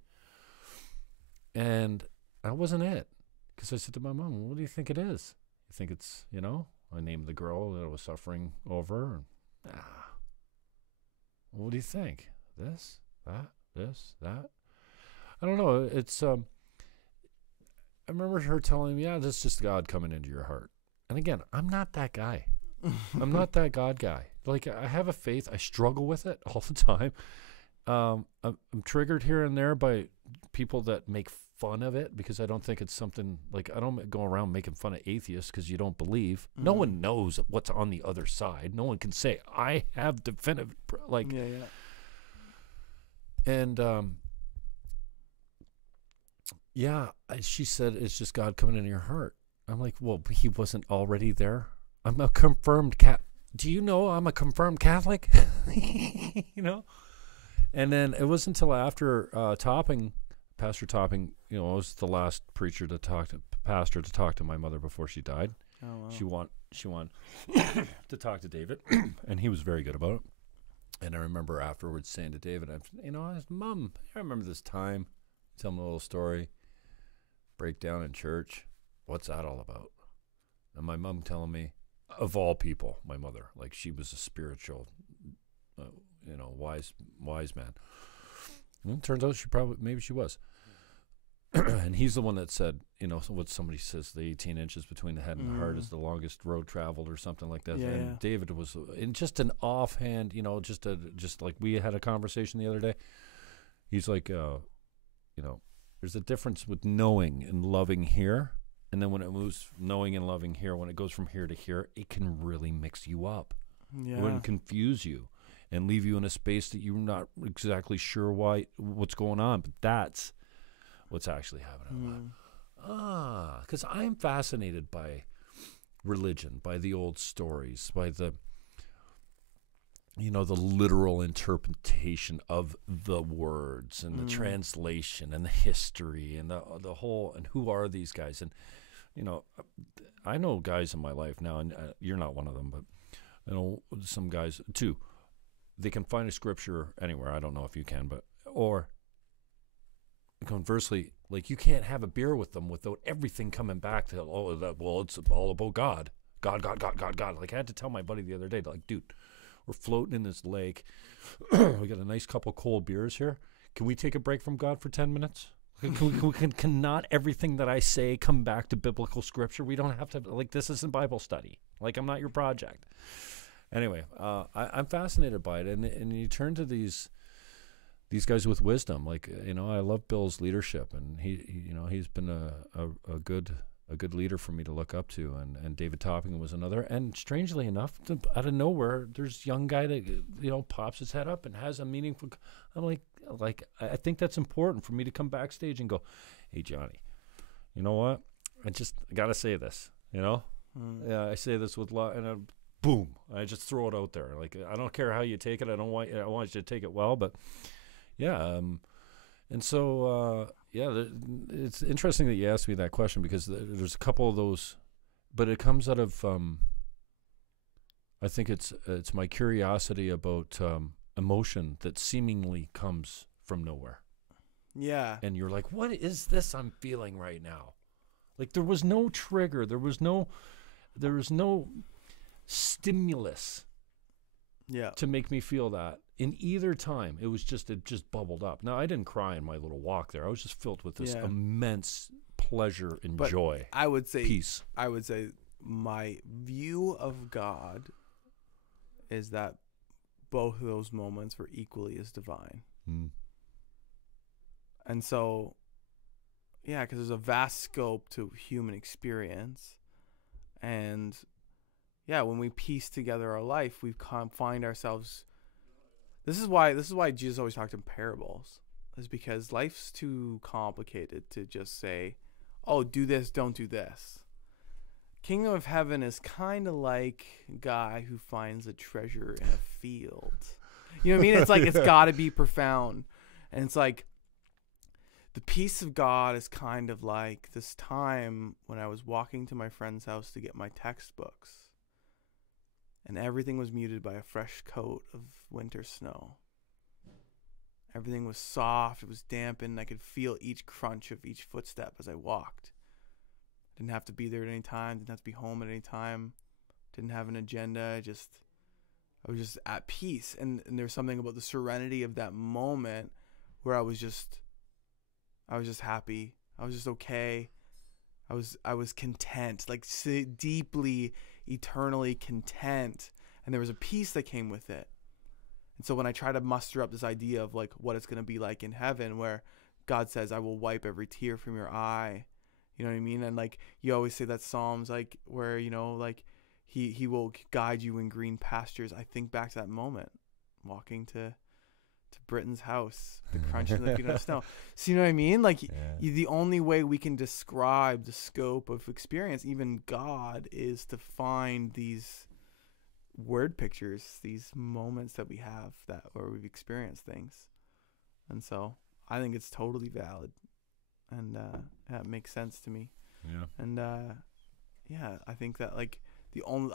and that wasn't it, because I said to my mom, "What do you think it is? You think it's I named the girl that I was suffering over, and, what do you think? This, that? I don't know. It's I remember her telling me, that's just God coming into your heart." And again, I'm not that guy. I'm not that God guy. Like, I have a faith. I struggle with it all the time. I'm triggered here and there by people that make fun of it, because I don't think it's something, I don't go around making fun of atheists because you don't believe. No one knows what's on the other side. No one can say, I have definitive, And, she said, it's just God coming into your heart. I'm like, well, he wasn't already there. I'm a confirmed Do you know I'm a confirmed Catholic? And then it wasn't until after Pastor Topping, was the last pastor to talk to my mother before she died. Oh, wow. She wanted to talk to David, and he was very good about it. And I remember afterwards saying to David, Mom, I remember this time. Tell him a little story. Breakdown in church. What's that all about? And my mom telling me, of all people, my mother, she was a spiritual, wise man. Well, it turns out maybe she was. And he's the one that said, what somebody says, the 18 inches between the head and the heart is the longest road traveled, or something like that. Yeah, and David was in just an offhand, just like we had a conversation the other day. He's like, there's a difference with knowing and loving here. And then when it moves knowing and loving here, when it goes from here to here, it can really mix you up. Yeah. It can confuse you and leave you in a space that you're not exactly sure what's going on. But that's what's actually happening. Because I'm fascinated by religion, by the old stories, by the the literal interpretation of the words and the translation and the history and the whole, and who are these guys? And, I know guys in my life now, and you're not one of them, but I know some guys too. They can find a scripture anywhere. I don't know if you can, or conversely, you can't have a beer with them without everything coming back to, it's all about God. God. I had to tell my buddy the other day, dude, we're floating in this lake. We got a nice couple cold beers here. Can we take a break from God for 10 minutes? Can not everything that I say come back to biblical scripture? We don't have to, this isn't Bible study. I'm not your project. Anyway, I'm fascinated by it. And you turn to these these guys with wisdom. Like, I love Bill's leadership, and he's been a good leader for me to look up to. And David Topping was another. And strangely enough, out of nowhere, there's a young guy that pops his head up and has a meaningful. I'm like I think that's important for me to come backstage and go, hey Johnny, you know what? I gotta say this. Yeah, I say this with love, and boom, I just throw it out there. Like, I don't care how you take it. I want you to take it well, but yeah. And so, it's interesting that you asked me that question, because there's a couple of those, but it comes out of, I think it's my curiosity about emotion that seemingly comes from nowhere. Yeah. And you're like, what is this I'm feeling right now? Like, there was no trigger. There was no stimulus to make me feel that in either time. It just bubbled up. Now, I didn't cry in my little walk there. I was just filled with this immense pleasure and joy. I would say peace. I would say my view of God is that both of those moments were equally as divine. And so, yeah, because there's a vast scope to human experience. And yeah, when we piece together our life, we find ourselves. This is why Jesus always talked in parables, is because life's too complicated to just say, oh, do this, don't do this. Kingdom of Heaven is kind of like a guy who finds a treasure in a field. You know what I mean? It's like, it's got to be profound. And it's like, the peace of God is kind of like this time when I was walking to my friend's house to get my textbooks, and everything was muted by a fresh coat of winter snow. Everything was soft. It was dampened. I could feel each crunch of each footstep as I walked. Didn't have to be there at any time. Didn't have to be home at any time. Didn't have an agenda. I was just at peace. And there's something about the serenity of that moment where I was just happy. I was just okay. I was content, like deeply, eternally content. And there was a peace that came with it. And so when I try to muster up this idea of like what it's going to be like in heaven, where God says, I will wipe every tear from your eye. You know what I mean? And like, you always say that Psalms, like, where, like he will guide you in green pastures. I think back to that moment, walking to Britain's house, the crunch and the feet on the snow. So you know what I mean? Like, the only way we can describe the scope of experience, even God, is to find these word pictures, these moments that we have where we've experienced things. And so I think it's totally valid, and that makes sense to me. Yeah. And I think that like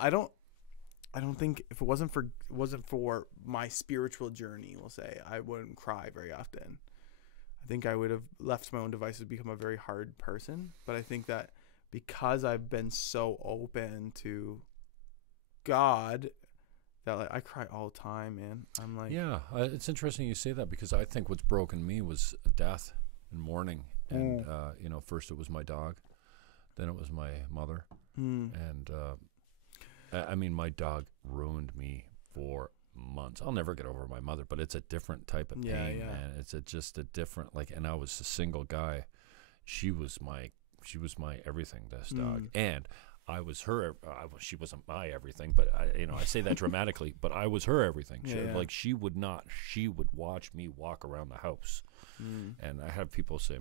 I don't think if it wasn't for my spiritual journey, we'll say, I wouldn't cry very often. I think I would have left my own devices, become a very hard person. But I think that because I've been so open to God, that like I cry all the time, man. I'm like, yeah, it's interesting you say that, because I think what's broken me was death and mourning. And first it was my dog, then it was my mother, and I mean, my dog ruined me for months. I'll never get over my mother, but it's a different type of pain, man. It's just a different, like, and I was a single guy. She was my everything, this dog. And I was her, she wasn't my everything, but I say that dramatically, but I was her everything. Like, she would watch me walk around the house. And I have people say,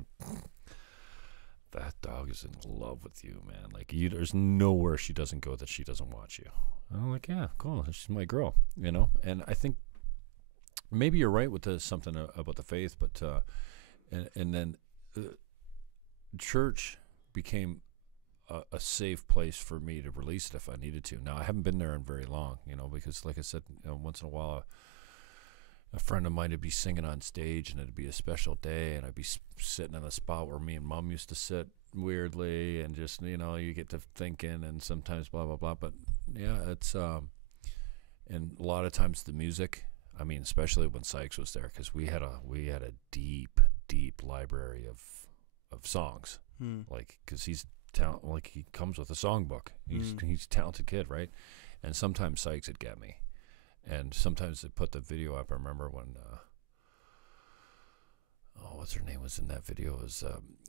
that dog is in love with you, man. Like, there's nowhere she doesn't go that she doesn't watch you. And I'm like, yeah, cool. She's my girl, And I think maybe you're right with something about the faith, but and then church became a safe place for me to release it if I needed to. Now, I haven't been there in very long, because like I said, once in a while, a friend of mine would be singing on stage, and it'd be a special day, and I'd be sitting in a spot where me and Mom used to sit weirdly, and just, you get to thinking, and sometimes blah, blah, blah. But yeah, it's, and a lot of times the music, I mean, especially when Sykes was there, because we had a deep, deep library of songs, like, because he's like, he comes with a songbook. He's a talented kid, right? And sometimes Sykes would get me. And sometimes they put the video up. I remember when what's her name was in that video? It was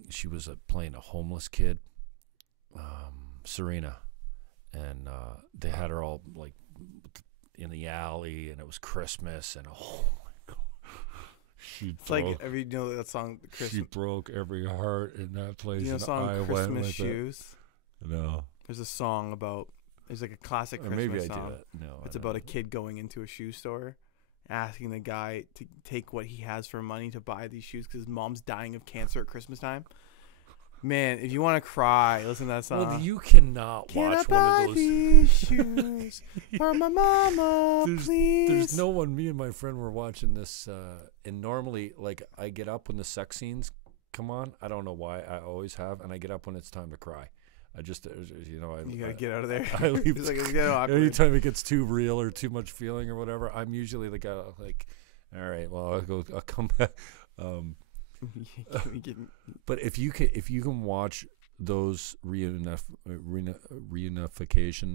she was playing a homeless kid, Serena, and they had her all like in the alley, and it was Christmas, and oh my God, It's like every that song. She broke every heart in that place. You know the song Christmas Shoes? No. There's a song about. There's like a classic Christmas maybe I song. do that. No, it's about a kid going into a shoe store, asking the guy to take what he has for money to buy these shoes because his mom's dying of cancer at Christmas time. Man, if you want to cry, listen to that song. Well, you cannot watch one of those. These shoes for my mama, please? There's no one. Me and my friend were watching this, and normally, like, I get up when the sex scenes come on. I don't know why. I always have, and I get up when it's time to cry. I just, you gotta get out of there. I leave. It's like, get awkward. Anytime it gets too real or too much feeling or whatever, I'm usually the guy like, all right, well, I'll come back. But if you can watch those reunification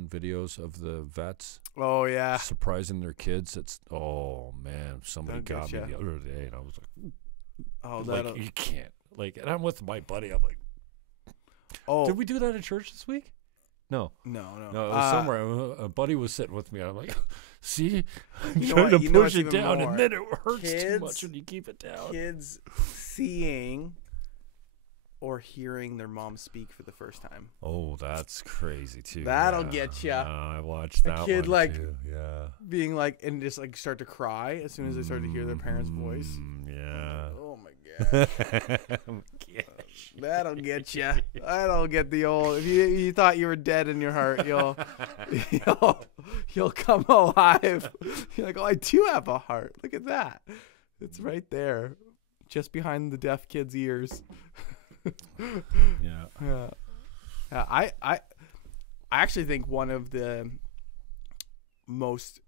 videos of the vets, oh yeah, surprising their kids, it's man, somebody got me the other day, and I was like, you can't, like, and I'm with my buddy, I'm like, did we do that at church this week? No, it was somewhere. A buddy was sitting with me, and I'm like, see, I'm trying to push it down, and then it hurts too much when you keep it down. Kids seeing or hearing their mom speak for the first time. Oh, that's crazy too. That'll get you. I watched that. A kid one like too. Yeah, being like, and just like start to cry as soon as they start to hear their parents' voice. Yeah. Oh my god. That'll get you. That'll get the old. If you thought you were dead in your heart, you'll come alive. You're like, oh, I do have a heart. Look at that. It's right there, just behind the deaf kid's ears. Yeah. I actually think one of the most.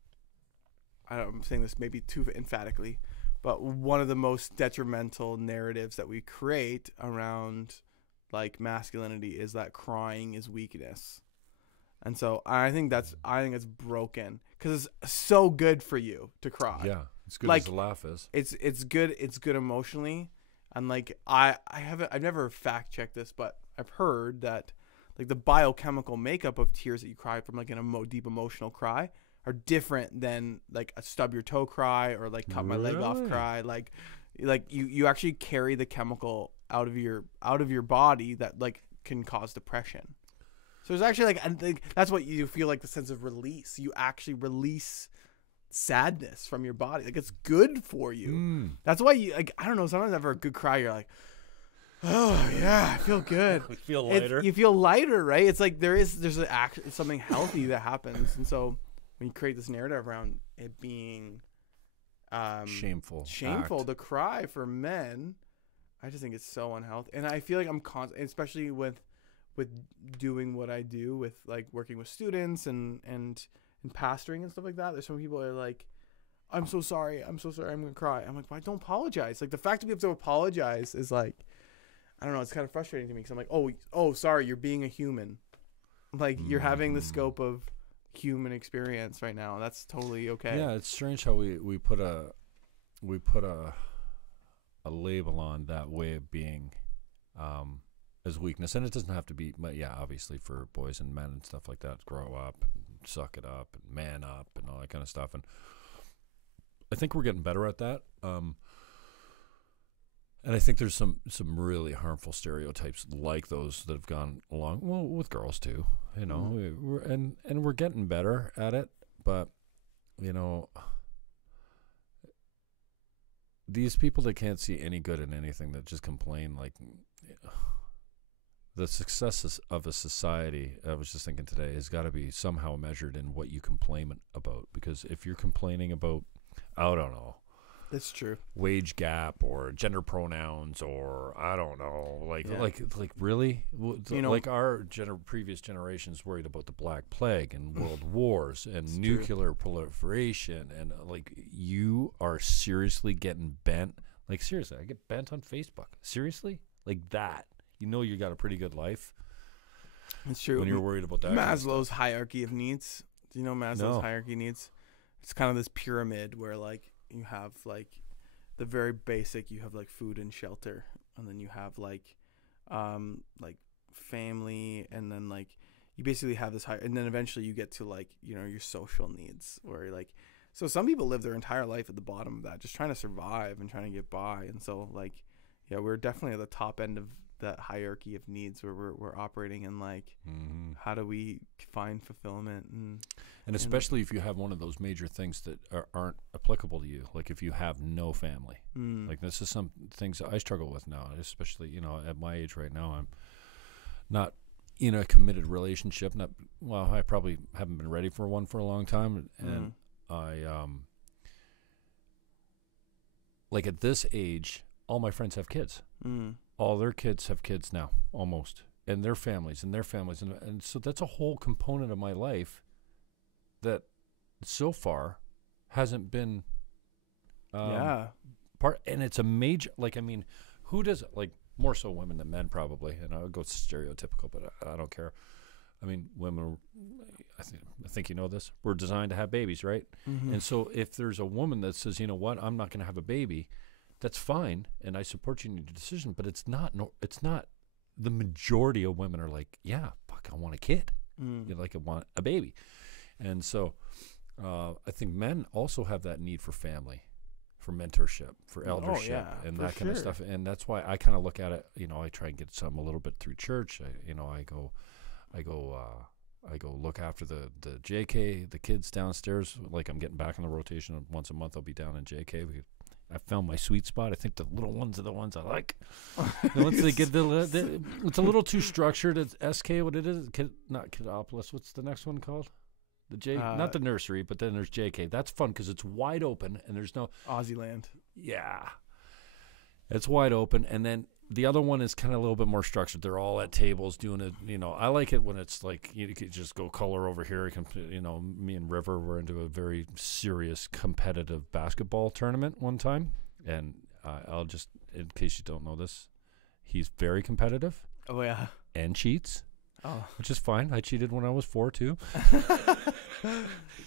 I'm saying this maybe too emphatically, but one of the most detrimental narratives that we create around like masculinity is that crying is weakness. And so I think it's broken because it's so good for you to cry. Yeah, it's good like, as a laugh is. It's good emotionally. And like I've never fact checked this, but I've heard that like the biochemical makeup of tears that you cry from like an deep emotional cry are different than like a stub your toe cry or like cut my leg off cry. Like you actually carry the chemical out of your body that like can cause depression. So there's actually like, I think that's what you feel, like the sense of release. You actually release sadness from your body. Like it's good for you. That's why you like, I don't know, sometimes after a good cry you're like, oh yeah, I feel good. You feel lighter. You feel lighter, right? It's like there's something healthy that happens. And so when you create this narrative around it being shameful to cry for men, I just think it's so unhealthy. And I feel like I'm constant, especially with doing what I do with like working with students and pastoring and stuff like that. There's some people that are like, I'm so sorry, I'm gonna cry. I'm like, why don't apologize? Like the fact that we have to apologize is like, I don't know, it's kind of frustrating to me because I'm like, oh, sorry, you're being a human. Like you're having the scope of human experience right now. That's totally okay. Yeah, it's strange how we put a label on that way of being as weakness, and it doesn't have to be. But yeah, obviously for boys and men and stuff like that, grow up and suck it up and man up and all that kind of stuff. And I think we're getting better at that. And I think there's some really harmful stereotypes like those that have gone along, well, with girls too, you know, we're getting better at it. But, you know, these people that can't see any good in anything, that just complain, like, the success of a society, I was just thinking today, has got to be somehow measured in what you complain about. Because if you're complaining about, I don't know, that's true, wage gap or gender pronouns or I don't know, like really, you know, like our previous generations worried about the Black Plague and world wars and nuclear proliferation, and like you are seriously getting bent. Like seriously, I get bent on Facebook. Seriously, like that. You know you got a pretty good life. It's true. When you're worried about that. Maslow's hierarchy of needs. Do you know Maslow's hierarchy of needs? It's kind of this pyramid where like you have like the very basic. You have like food and shelter, and then you have like family, and then like you basically have this high, and then eventually you get to like, you know, your social needs, where like, so some people live their entire life at the bottom of that, just trying to survive and trying to get by. And so like, yeah, we're definitely at the top end of that hierarchy of needs, where we're operating in like, how do we find fulfillment, and especially if you have one of those major things that aren't applicable to you, like if you have no family. Like this is some things that I struggle with now, especially, you know, at my age right now. I'm not in a committed relationship. I probably haven't been ready for one for a long time, and I like at this age, all my friends have kids. All their kids have kids now, almost, and their families, and so that's a whole component of my life that so far hasn't been part. And it's a major, like, I mean, who does it? Like, more so women than men, probably. And I'll go stereotypical, but I don't care. I mean, women, I think you know this, we're designed to have babies, right? And so if there's a woman that says, you know what, I'm not going to have a baby, that's fine, and I support you in your decision, but it's not the majority of women are like, yeah, fuck, I want a kid. You know, like I want a baby. And so I think men also have that need for family, for mentorship, for eldership, and that kind of stuff. And that's why I kind of look at it, you know, I try and get some a little bit through church. I go look after the JK, the kids downstairs. Like I'm getting back in the rotation. Once a month I'll be down in JK. I found my sweet spot. I think the little ones are the ones I like. Once they get it's a little too structured. It's SK, what it is, not Kidopolis. What's the next one called? The J, not the nursery, but then there's JK. That's fun because it's wide open and there's no Aussie-land. Yeah, it's wide open, and then the other one is kind of a little bit more structured. They're all at tables doing it. You know, I like it when it's like you could just go color over here. You know, me and River were into a very serious competitive basketball tournament one time, and I'll just, in case you don't know this, he's very competitive. Oh yeah, and cheats. Oh, which is fine. I cheated when I was 4 too.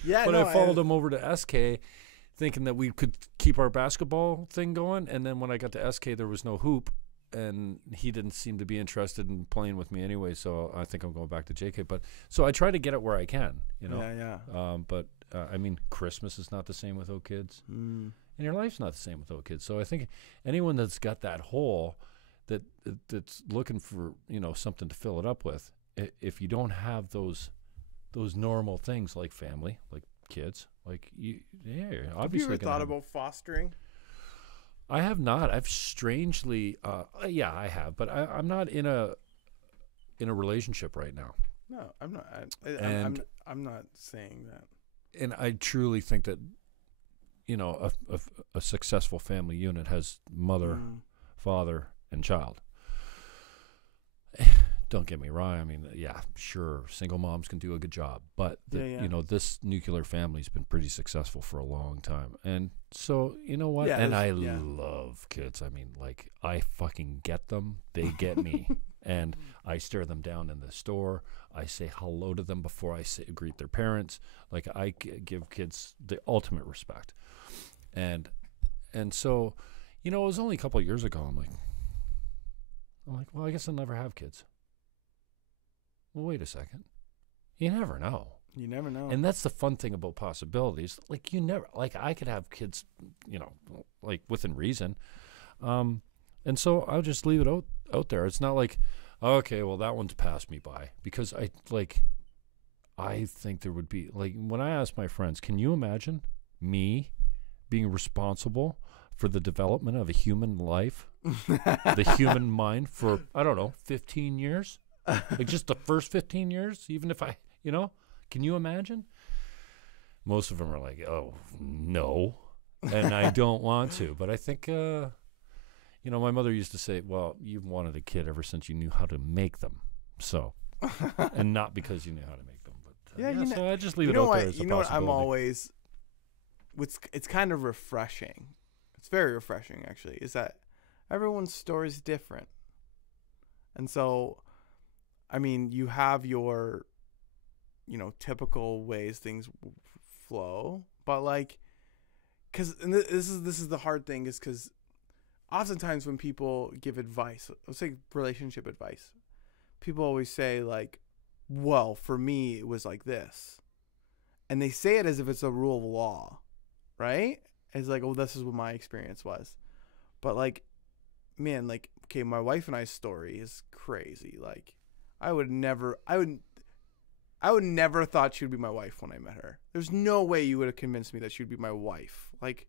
Yeah, but no, I followed him over to SK, thinking that we could keep our basketball thing going. And then when I got to SK, there was no hoop. And he didn't seem to be interested in playing with me anyway, so I think I'm going back to JK. But so I try to get it where I can, you know. Yeah. But I mean, Christmas is not the same without kids, and your life's not the same without kids. So I think anyone that's got that hole, that's looking for, you know, something to fill it up with, if you don't have those normal things like family, like kids, like you're obviously. Have you ever thought about fostering? I have not. I've strangely, I have, but I'm not in a relationship right now. No, I'm not. I'm not saying that. And I truly think that, you know, a successful family unit has mother, father, and child. Don't get me wrong. I mean, yeah, sure, single moms can do a good job, but you know, this nuclear family's been pretty successful for a long time, and so you know what? And I love kids. I mean, like I fucking get them; they get me, and I stare them down in the store. I say hello to them before I greet their parents. Like I give kids the ultimate respect, and so, you know, it was only a couple of years ago. I'm like, well, I guess I'll never have kids. Well, wait a second. You never know. You never know. And that's the fun thing about possibilities. Like you never, like I could have kids, you know, like within reason. And so I'll just leave it out there. It's not like, okay, well that one's passed me by, because I think there would be, like, when I ask my friends, can you imagine me being responsible for the development of a human life, the human mind for, I don't know, 15 years? Like just the first 15 years, even if I, you know, can you imagine? Most of them are like, oh, no, and I don't want to. But I think, you know, my mother used to say, well, you've wanted a kid ever since you knew how to make them. So, and not because you knew how to make them. But so I just leave it out there as a possibility. You know what I'm always, it's kind of refreshing. It's very refreshing, actually, is that everyone's story is different. And so, I mean, you have your, you know, typical ways things flow, but like because this is the hard thing, is because oftentimes when people give advice, let's say relationship advice, people always say like, well, for me it was like this, and they say it as if it's a rule of law, right? It's like, oh, this is what my experience was. But like, man, like, okay, my wife and I's story is crazy. Like, I would never thought she would be my wife when I met her. There's no way you would have convinced me that she would be my wife. Like,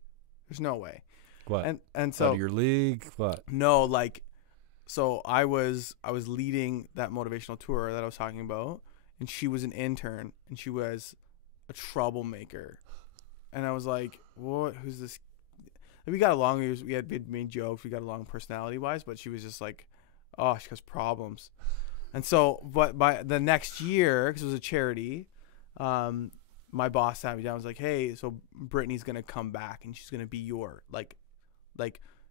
there's no way. What? And so out of your league? What? No, like, so I was leading that motivational tour that I was talking about, and she was an intern, and she was a troublemaker, and I was like, what? Who's this? And we got along. We had made jokes. We got along personality wise, but she was just like, oh, she has problems. And so, but by the next year, because it was a charity, my boss sat me down and was like, hey, so Brittany's going to come back and she's going to be your like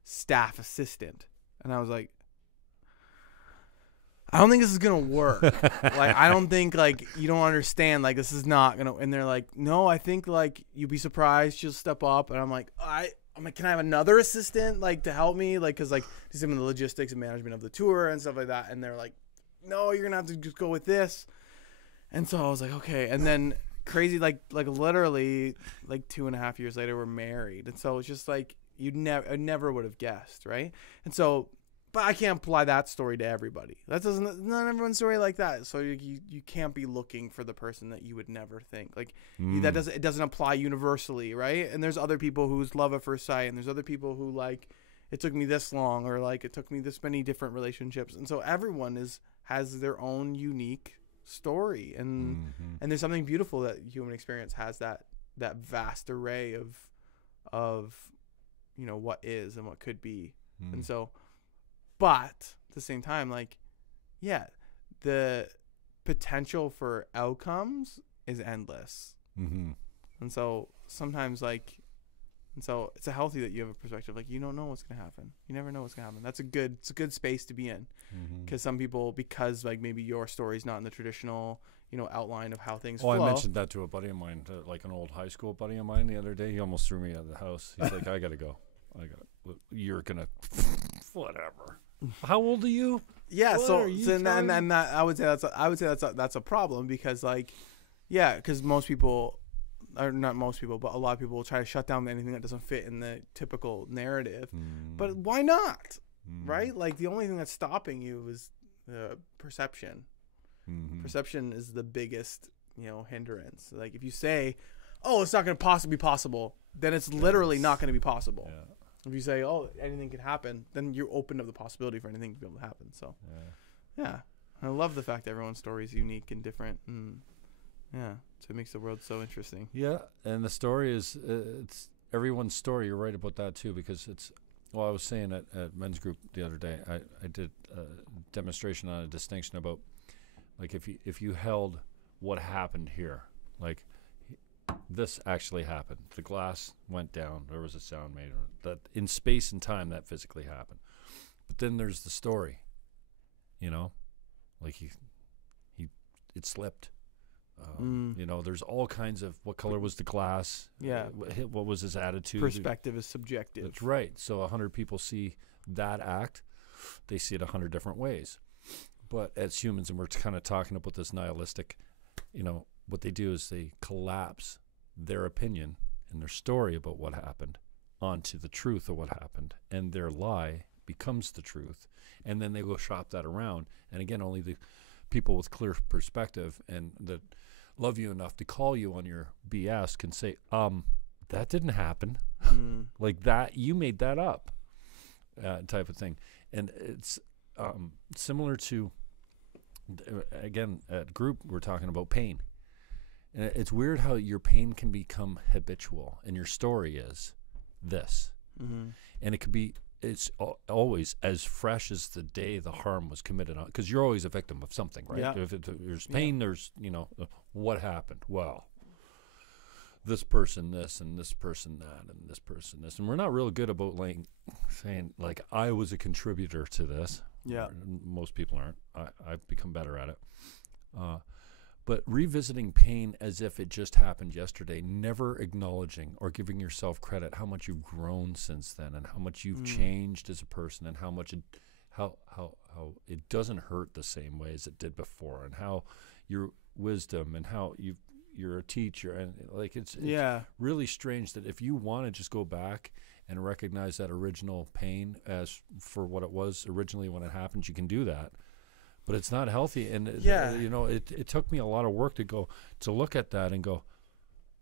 staff assistant. And I was like, I don't think this is going to work. Like, I don't think, like, you don't understand, like, this is not going to, and they're like, no, I think, like, you'd be surprised she'll step up. And I'm like, I'm like, can I have another assistant, like, to help me? Like, cause like, some of the logistics and management of the tour and stuff like that. And they're like, no, you're gonna have to just go with this. And so I was like, okay. And then crazy, like literally like 2.5 years later, we're married. And so it's just like, I never would have guessed. Right. And so, but I can't apply that story to everybody. Not everyone's story like that. So you can't be looking for the person that you would never think, like, it doesn't apply universally. Right. And there's other people who's love at first sight, and there's other people who, like, it took me this long, or like it took me this many different relationships. And so everyone has their own unique story, and there's something beautiful that human experience has, that vast array of what is and what could be. And so, but at the same time, like, yeah, the potential for outcomes is endless. And so sometimes, like, and so it's a healthy that you have a perspective, like, you don't know what's going to happen. You never know what's going to happen. It's a good space to be in, because some people, because like maybe your story's not in the traditional, outline of how things flow. I mentioned that to a buddy of mine, like an old high school buddy of mine the other day. He almost threw me out of the house. He's like, I got to go. You're going to, whatever. How old are you? Yeah. What So and that, I would say that's a problem, because, like, yeah, because most people, or not most people, but a lot of people will try to shut down anything that doesn't fit in the typical narrative. But why not? Right? Like, the only thing that's stopping you is perception. Perception is the biggest, hindrance. Like, if you say, oh, it's not going to possibly be possible, then it's literally not going to be possible. Yeah. If you say, oh, anything can happen, then you're open to the possibility for anything to be able to happen. So, yeah. I love the fact that everyone's story is unique and different. Yeah, so it makes the world so interesting. Yeah, and the story is, it's everyone's story. You're right about that too, because it's, well, I was saying at men's group the other day, I did a demonstration on a distinction about, like, if you held what happened here, like, this actually happened. The glass went down. There was a sound made. That in space and time, that physically happened. But then there's the story, like it slipped. There's all kinds of, what color was the glass? Yeah. What was his attitude? Perspective is subjective. That's right. So 100 people see that act. They see it 100 different ways. But as humans, and we're kind of talking about this nihilistic, what they do is they collapse their opinion and their story about what happened onto the truth of what happened. And their lie becomes the truth. And then they go shop that around. And again, only the people with clear perspective and that love you enough to call you on your BS can say, that didn't happen. Like that, you made that up, type of thing. And it's similar to, again, at group, we're talking about pain. And it's weird how your pain can become habitual, and your story is this. And it could be, it's always as fresh as the day the harm was committed on, because you're always a victim of something, right? Yeah. If there's pain, there's, what happened? Well, this person this, and this person that, and this person this. And we're not real good about, like, saying, like, I was a contributor to this. Yeah. Most people aren't. I've become better at it. But revisiting pain as if it just happened yesterday, never acknowledging or giving yourself credit how much you've grown since then, and how much you've changed as a person, and how much how it doesn't hurt the same way as it did before, and how your wisdom and how you're a teacher, and like it's really strange that if you want to just go back and recognize that original pain as for what it was originally when it happened, you can do that. But it's not healthy, and you know, it took me a lot of work to look at that and go,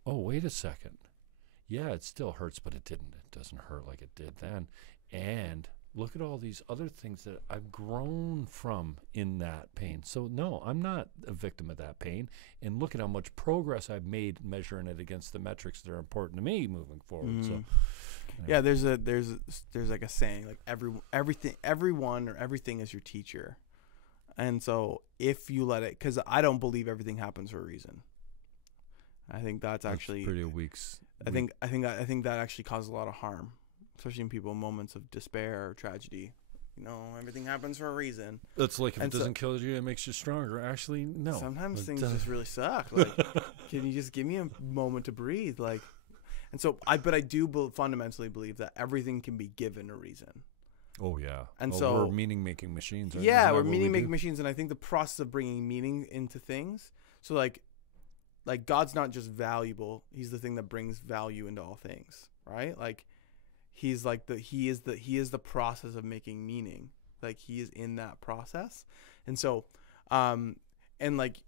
oh, wait a second, yeah, it still hurts, but it doesn't hurt like it did then, and look at all these other things that I've grown from in that pain. So no, I'm not a victim of that pain, and look at how much progress I've made measuring it against the metrics that are important to me moving forward. So yeah, there's like a saying, like everyone or everything is your teacher. And so if you let it, because I don't believe everything happens for a reason. I think that's actually pretty weak. I think that actually causes a lot of harm, especially in people in moments of despair or tragedy. You know, everything happens for a reason. That's like, if it doesn't kill you, it makes you stronger. Actually, no. Sometimes things just really suck. Like, can you just give me a moment to breathe? Like, and so I do fundamentally believe that everything can be given a reason. Oh yeah, and so we're meaning-making machines. Right? Yeah, we're meaning-making machines, and I think the process of bringing meaning into things. So like God's not just valuable; He's the thing that brings value into all things, right? Like He's like He is the process of making meaning. Like He is in that process, and so, and like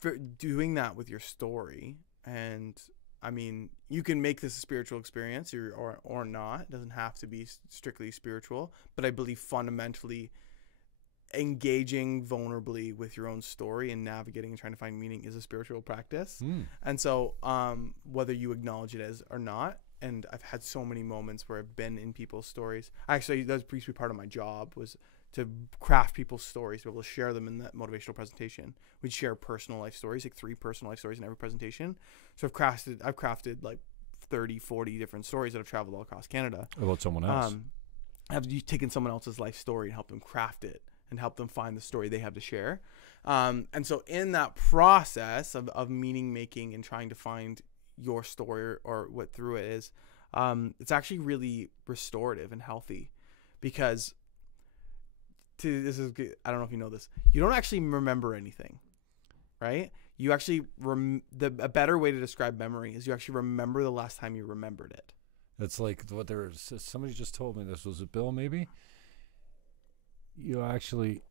for doing that with your story, and I mean, you can make this a spiritual experience or not. It doesn't have to be strictly spiritual, but I believe fundamentally engaging vulnerably with your own story and navigating and trying to find meaning is a spiritual practice. And so whether you acknowledge it as or not, and I've had so many moments where I've been in people's stories. Actually, that used to be part of my job, was to craft people's stories, to be able to share them in that motivational presentation. We'd share personal life stories, like 3 personal life stories in every presentation. So I've crafted like 30, 40 different stories that have traveled all across Canada. About someone else. Have you taken someone else's life story and help them craft it and help them find the story they have to share? And so in that process of meaning making and trying to find your story or what through it is, it's actually really restorative and healthy, because I don't know if you know this, you don't actually remember anything, right? You actually a better way to describe memory is you actually remember the last time you remembered it. It's like what somebody just told me this. Was it Bill maybe? You actually,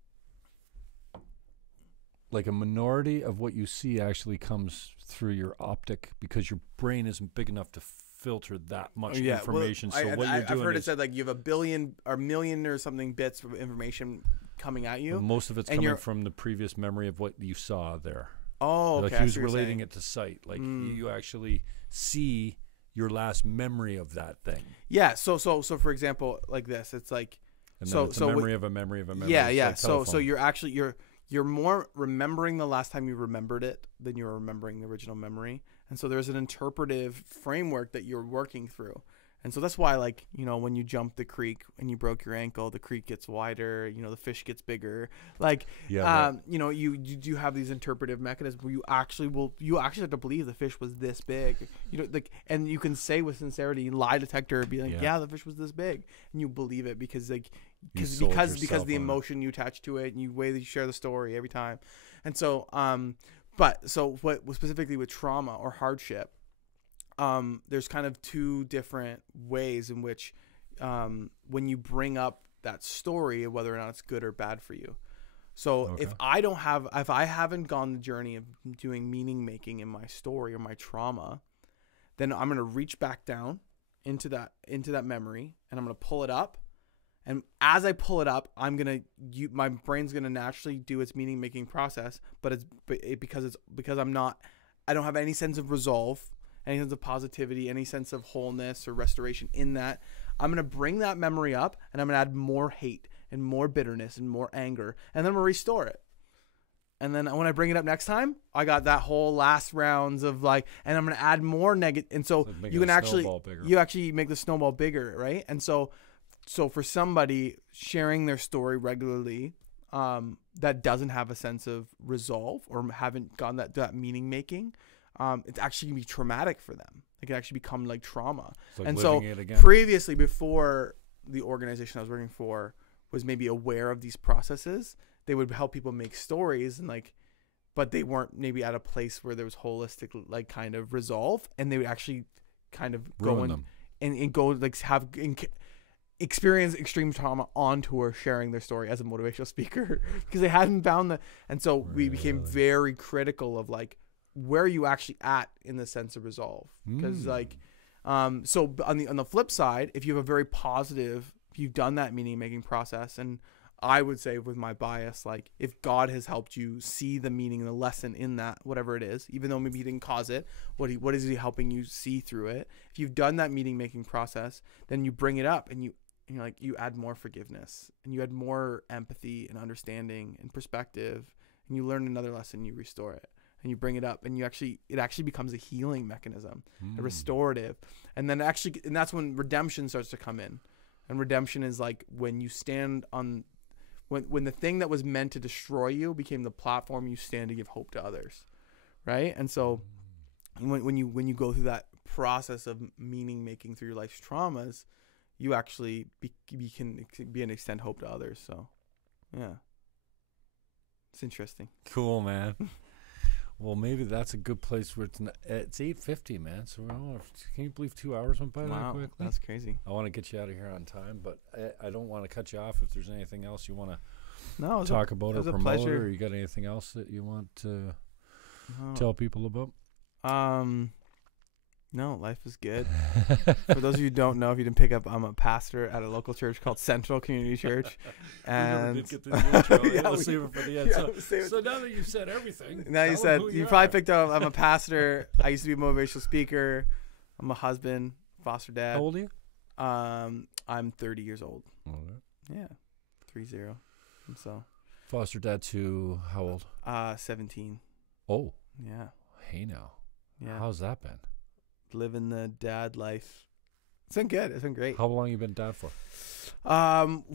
like, a minority of what you see actually comes through your optic, because your brain isn't big enough to filter that much information. Well, so what you're doing, I've heard it said like you have a billion or million or something bits of information coming at you. Most of it's coming from the previous memory of what you saw there. Oh, okay. Like he was relating it to sight. Like you actually see your last memory of that thing. Yeah. So for example, like this, it's like, it's a memory of a memory of a memory. Yeah, yeah. Like so you're actually you're more remembering the last time you remembered it than you're remembering the original memory. And so there's an interpretive framework that you're working through. And so that's why, like, you know, when you jump the creek and you broke your ankle, the creek gets wider, you know, the fish gets bigger. Like, you know, you do have these interpretive mechanisms where you actually have to believe the fish was this big. You know, like, and you can say with sincerity, lie detector, be like, yeah, the fish was this big, and you believe it because because the emotion you attach to it and you way that you share the story every time. And so what specifically with trauma or hardship, there's kind of 2 different ways in which when you bring up that story, whether or not it's good or bad for you. So if I haven't gone the journey of doing meaning making in my story or my trauma, then I'm going to reach back down into that memory and I'm going to pull it up. And as I pull it up, my brain's going to naturally do its meaning making process, because I don't have any sense of resolve, any sense of positivity, any sense of wholeness or restoration in that. I'm going to bring that memory up and I'm going to add more hate and more bitterness and more anger, and then I'm going to restore it. And then when I bring it up next time, I got that whole last rounds of like, and I'm going to add more negative. And so you can actually make the snowball bigger, right? And so for somebody sharing their story regularly, that doesn't have a sense of resolve or haven't gotten that meaning making, it's actually gonna be traumatic for them. It can actually become like trauma. It's like And living so it again. previously, before the organization I was working for was maybe aware of these processes, they would help people make stories and like, but they weren't maybe at a place where there was holistic like kind of resolve, and they would actually kind of Ruin go in them. and go like experience extreme trauma on tour, sharing their story as a motivational speaker because they hadn't found that. And so we became Really? very critical of like where are you actually at in the sense of resolve, because like so on the flip side, if you have a very positive, if you've done that meaning making process, and I would say with my bias, like if God has helped you see the meaning and the lesson in that, whatever it is, even though maybe he didn't cause it, what is he helping you see through it? If you've done that meaning making process, then you bring it up and you're like, you add more forgiveness and you add more empathy and understanding and perspective, and you learn another lesson, you restore it and you bring it up, and it actually becomes a healing mechanism, a restorative. And then and that's when redemption starts to come in. And redemption is like when you stand on, when the thing that was meant to destroy you became the platform you stand to give hope to others. Right. And so when you go through that process of meaning making through your life's traumas, you actually can be and extend hope to others. So, yeah, it's interesting. Cool, man. Well, maybe that's a good place where it's 8:50, man. So can you believe 2 hours went by that Wow, quickly? that's crazy. I want to get you out of here on time, but I don't want to cut you off. If there's anything else you want to talk about or promote, or you got anything else that you want to tell people about? No, life is good. For those of you who don't know, if you didn't pick up, I'm a pastor at a local church called Central Community Church. And we never did get to the intro. Yeah, Let's save it for the end. Yeah, So now that you've said everything, now you tell said, them who you you probably are. picked up, I'm a pastor. I used to be a motivational speaker. I'm a husband, foster dad. How old are you? I'm 30 years old. Okay. Yeah, 30. And so, Foster dad to how old? 17. Oh, Yeah, hey now. yeah. How's that been? Living the dad life. It's been good. It's been great. How long you been dad for?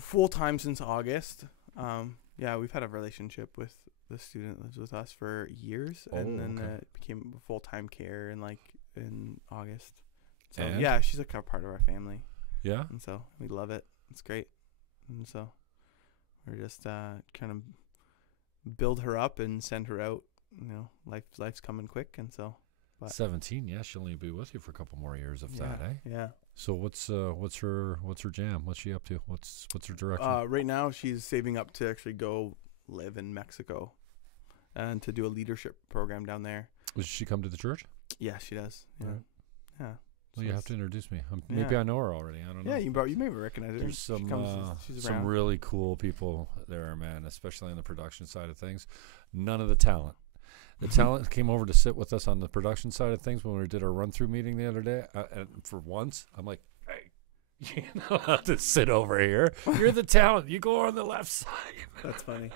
Full time since August. Yeah, we've had a relationship with the student that lives with us for years, and then it became full time care in August. So And? yeah, she's a part of our family, Yeah. and so we love it. It's great, and so we're just kind of build her up and send her out. You know, life's coming quick, and so. But 17. Yeah, she'll only be with you for a couple more years of that, eh? Yeah. So what's her jam? What's she up to? What's her direction? Right now, she's saving up to actually go live in Mexico, and to do a leadership program down there. Does she come to the church? Yeah, she does. Yeah, Right. yeah. Well, So you have to introduce me. Maybe Yeah. I know her already. I don't know. Yeah, you maybe recognize her. There's She comes, she's some around. really cool people there, man, especially on the production side of things. None of the talent. The talent came over to sit with us on the production side of things when we did our run-through meeting the other day. And for once, I'm like, hey, you don't have to sit over here. You're the talent. You go on the left side. That's funny.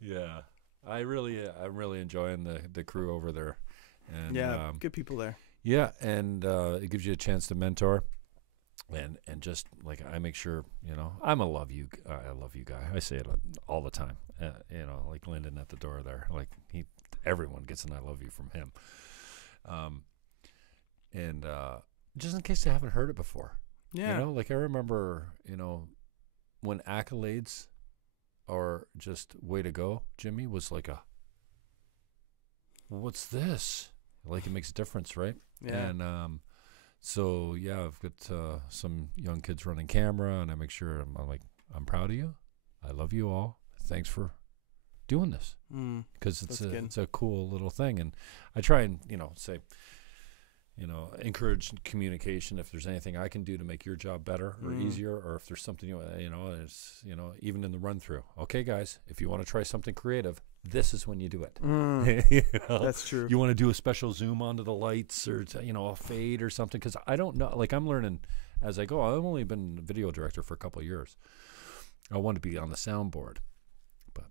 Yeah. I'm really enjoying the crew over there. And, Yeah, good people there. Yeah, and it gives you a chance to mentor. And just like I make sure, I'm a I love you guy. I say it all the time. Like Lyndon at the door there, like everyone gets an I love you from him. And just in case they haven't heard it before, Yeah. like I remember, when accolades or just way to go, Jimmy was like what's this? Like it makes a difference, right? Yeah. And so yeah, I've got some young kids running camera, and I make sure I'm proud of you. I love you all. Thanks for doing this, because it's a cool little thing. And I try and say, encourage communication. If there's anything I can do to make your job better or easier, or if there's something it's even in the run through. Okay, guys, if you want to try something creative, this is when you do it. That's true. You want to do a special zoom onto the lights, or a fade or something, because I don't know. Like I'm learning as I go. I've only been a video director for a couple of years. I want to be on the soundboard, but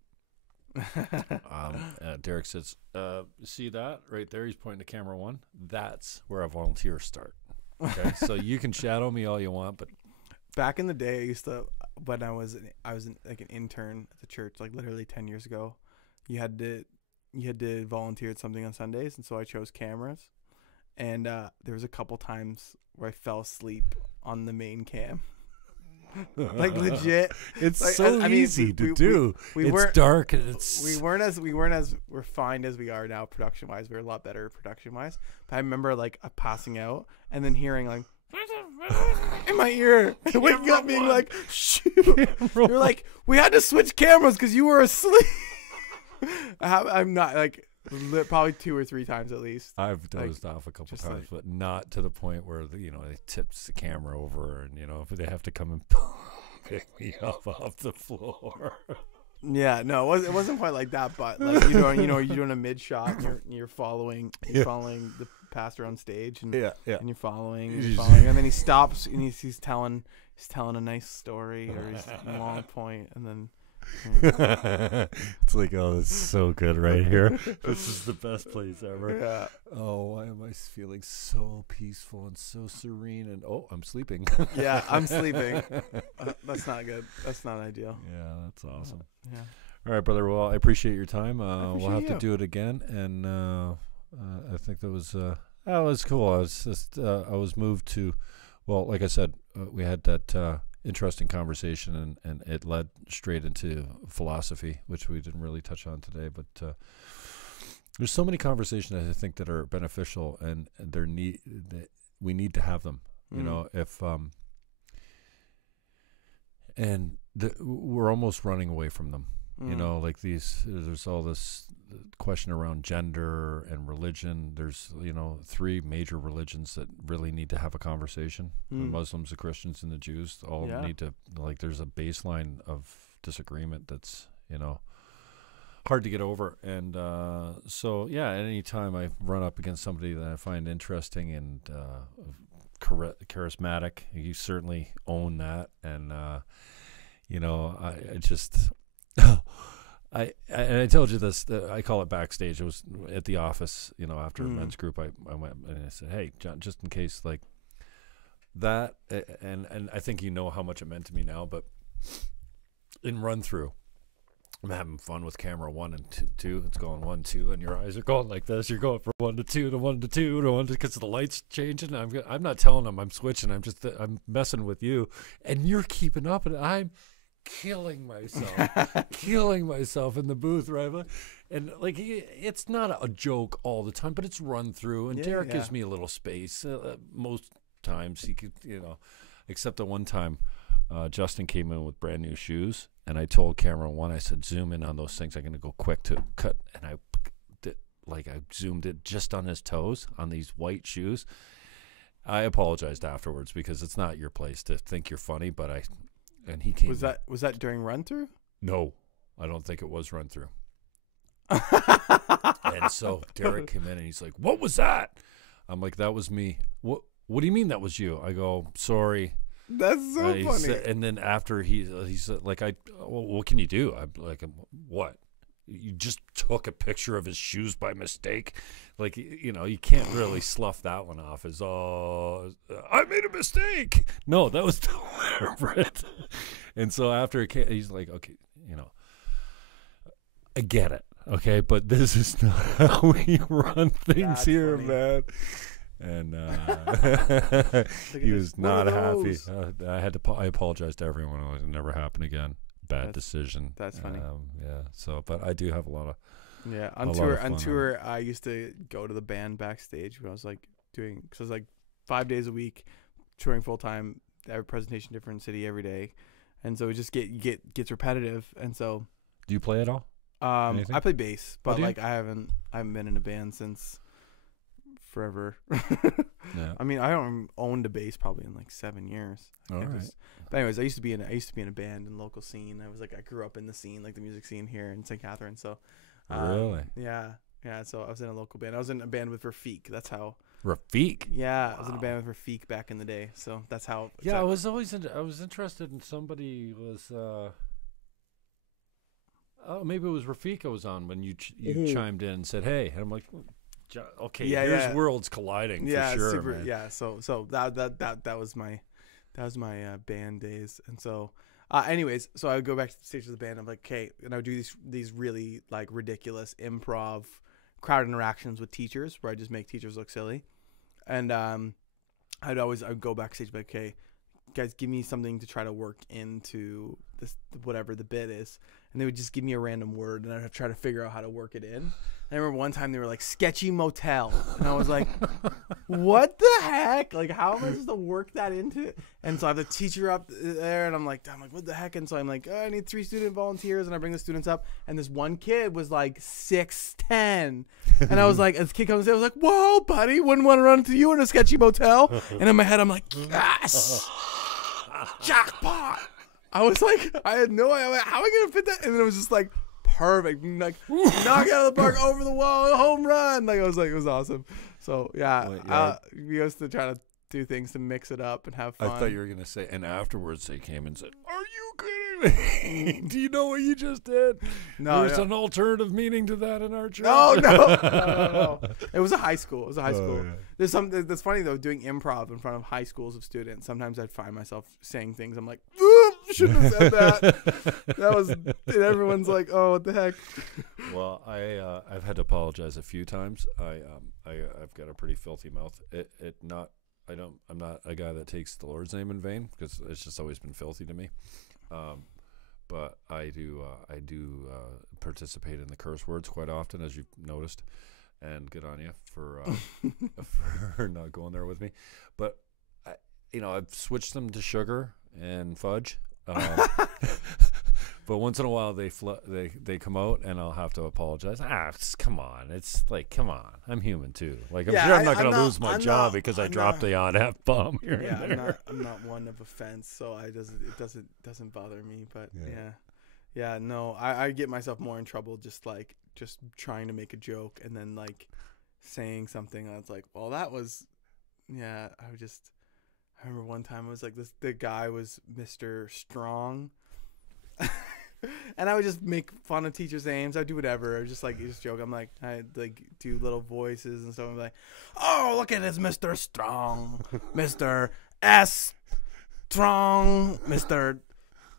Derek says, "See that right there? He's pointing to camera one. That's where our volunteers start." Okay, so you can shadow me all you want, but Back in the day, when I was like an intern at the church, like literally 10 years ago, you had to volunteer at something on Sundays, and so I chose cameras. And there was a couple times where I fell asleep on the main cam. Like legit, it's like, so easy to do. It's dark and we weren't as refined as we are now production wise. We were a lot better production wise. But I remember like passing out and then hearing like in my ear, waking up being like, shoot. You're like, we had to switch cameras because you were asleep. I'm not like. Probably 2 or 3 times at least. I've dozed off a couple times, but not to the point where they tips the camera over, and if they have to come and pick me up off the floor. Yeah, no, it wasn't quite like that, but like you're doing a mid shot, and you're following the pastor on stage, and and you're following, and then he stops and he's telling a nice story or he's a long point, and then. It's like, oh, this is so good right here. This is the best place ever. Yeah. Oh, why am I feeling so peaceful and so serene? And I'm sleeping. Yeah, I'm sleeping. That's not good. That's not ideal. Yeah, that's awesome. Yeah. All right, brother. Well, I appreciate your time. We'll have you. to do it again, and I think that was cool. I was moved to, well, like I said, we had that. Interesting conversation, and it led straight into philosophy, which we didn't really touch on today. But there's so many conversations I think that are beneficial, and we need to have them. If we're almost running away from them. Like there's all this question around gender and religion. There's 3 major religions that really need to have a conversation. The Muslims, the Christians, and the Jews all need to, like, there's a baseline of disagreement that's hard to get over. And so anytime I run up against somebody that I find interesting and charismatic, you certainly own that. And I just I told you this. I call it backstage. It was at the office, after a men's group. I went and I said, "Hey, John, just in case, like that." And I think how much it meant to me now. But in run through, I'm having fun with camera 1 and 2. It's going 1, 2, and your eyes are going like this. You're going from 1 to 2 to 1 to 2 to 1 because the light's changing. I'm not telling them I'm switching. I'm messing with you, and you're keeping up, and I'm killing myself in the booth, right? And like, it's not a joke all the time, but it's run through, and Derek gives me a little space. Most times he could, except the one time Justin came in with brand new shoes, and I told camera 1, I said, zoom in on those things. I'm going to go quick to cut, and I zoomed it just on his toes on these white shoes. I apologized afterwards because it's not your place to think you're funny, but and he came. Was that during run through? No, I don't think it was run through. And so Derek came in and he's like, "What was that?" I'm like, "That was me." What do you mean that was you? I go, "Sorry." That's so funny. And then after he's like, what can you do? I'm like, what? You just took a picture of his shoes by mistake. Like, you can't really slough that one off as, I made a mistake. No, that was deliberate. And so after it came, he's like, okay, I get it. Okay. But this is not how we run things. That's here, funny. Man. And he was not happy. I apologize to everyone. It would never happen again. Bad decision. That's funny. Yeah. So, but I do have a lot of. Yeah. On tour, I used to go to the band backstage when I was like because I was like 5 days a week, touring full time. Every presentation, different city every day, and so it just gets repetitive. And so, do you play at all? I play bass, but like I haven't been in a band since forever. Yeah. I mean, I haven't owned a bass probably in like 7 years. All right. But anyways, I used to be in a band in local scene. I grew up in the scene, like the music scene here in St. Catharines. So, really, yeah. So I was in a local band. I was in a band with Rafiq. That's how. Rafiq. Yeah, I was in a band with Rafiq back in the day. So that's how. Yeah, I was interested in somebody was. Maybe it was Rafiq I was on when you chimed in and said, "Hey," and I'm like, "Okay, here's worlds colliding for sure." Super, man. Yeah, so that was my That was my band days. And so, anyways, so I would go back to the stage of the band. I'm like, okay, and I would do these really like ridiculous improv crowd interactions with teachers where I just make teachers look silly. And I'd go backstage and be like, okay, guys, give me something to try to work into this, whatever the bit is. And they would just give me a random word, and I'd try to figure out how to work it in. And I remember one time they were like, sketchy motel. And I was like, what the heck? Like, how am I supposed to work that into it? And so I have the teacher up there, and I'm like, what the heck? And so I'm like, oh, I need 3 student volunteers. And I bring the students up, and this one kid was like 6'10". And I was like, as the kid comes in, I was like, whoa, buddy, wouldn't want to run into you in a sketchy motel. And in my head, I'm like, yes, jackpot. I was like, I had no idea. Like, how am I going to fit that? And then it was just like, perfect. Like, knock it out of the park, over the wall, home run. Like, I was like, it was awesome. So, yeah, we used to try to do things to mix it up and have fun. I thought you were going to say, and afterwards they came and said, are you kidding me? Do you know what you just did? No. There's an alternative meaning to that in our church. No. It was a high school. Yeah. There's something that's funny, though, doing improv in front of high schools of students. Sometimes I'd find myself saying things. I'm like, shouldn't have said that. And everyone's like, oh, what the heck? Well, I've had to apologize a few times. I've got a pretty filthy mouth. I'm not a guy that takes the Lord's name in vain, because it's just always been filthy to me. But I do participate in the curse words quite often, as you've noticed, and good on you for for not going there with me. But I've switched them to sugar and fudge. But once in a while they come out, and I'll have to apologize. Come on. It's like, come on. I'm human too. Like, I'm sure I'm not going to lose my job because I dropped the odd F-bomb here and there. I'm not one of offense, so it doesn't bother me. But no, I get myself more in trouble just trying to make a joke and then like saying something that's like, well, that was, I remember one time it was like this. The guy was Mr. Strong, and I would just make fun of teachers' names. I'd do whatever. I was just joke. I'm like, I like do little voices and stuff. I'm like, oh, look at this, Mr. Strong, Mr. S. Strong, Mr.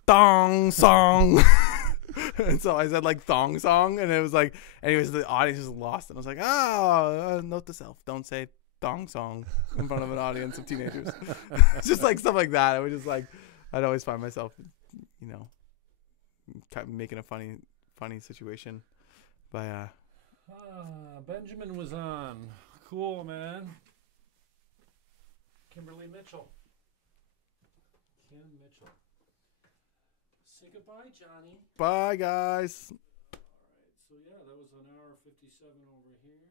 Thong Song. And so I said like thong song, and it was like, anyways, the audience was lost, and I was like, note to self, don't say thong song in front of an audience of teenagers. Just like stuff like that. I would just like, I'd always find myself, kind of making a funny situation. But Benjamin was on. Cool, man. Kimberly Mitchell. Kim Mitchell. Say goodbye, Johnny. Bye, guys. All right. So, that was an hour 57 over here.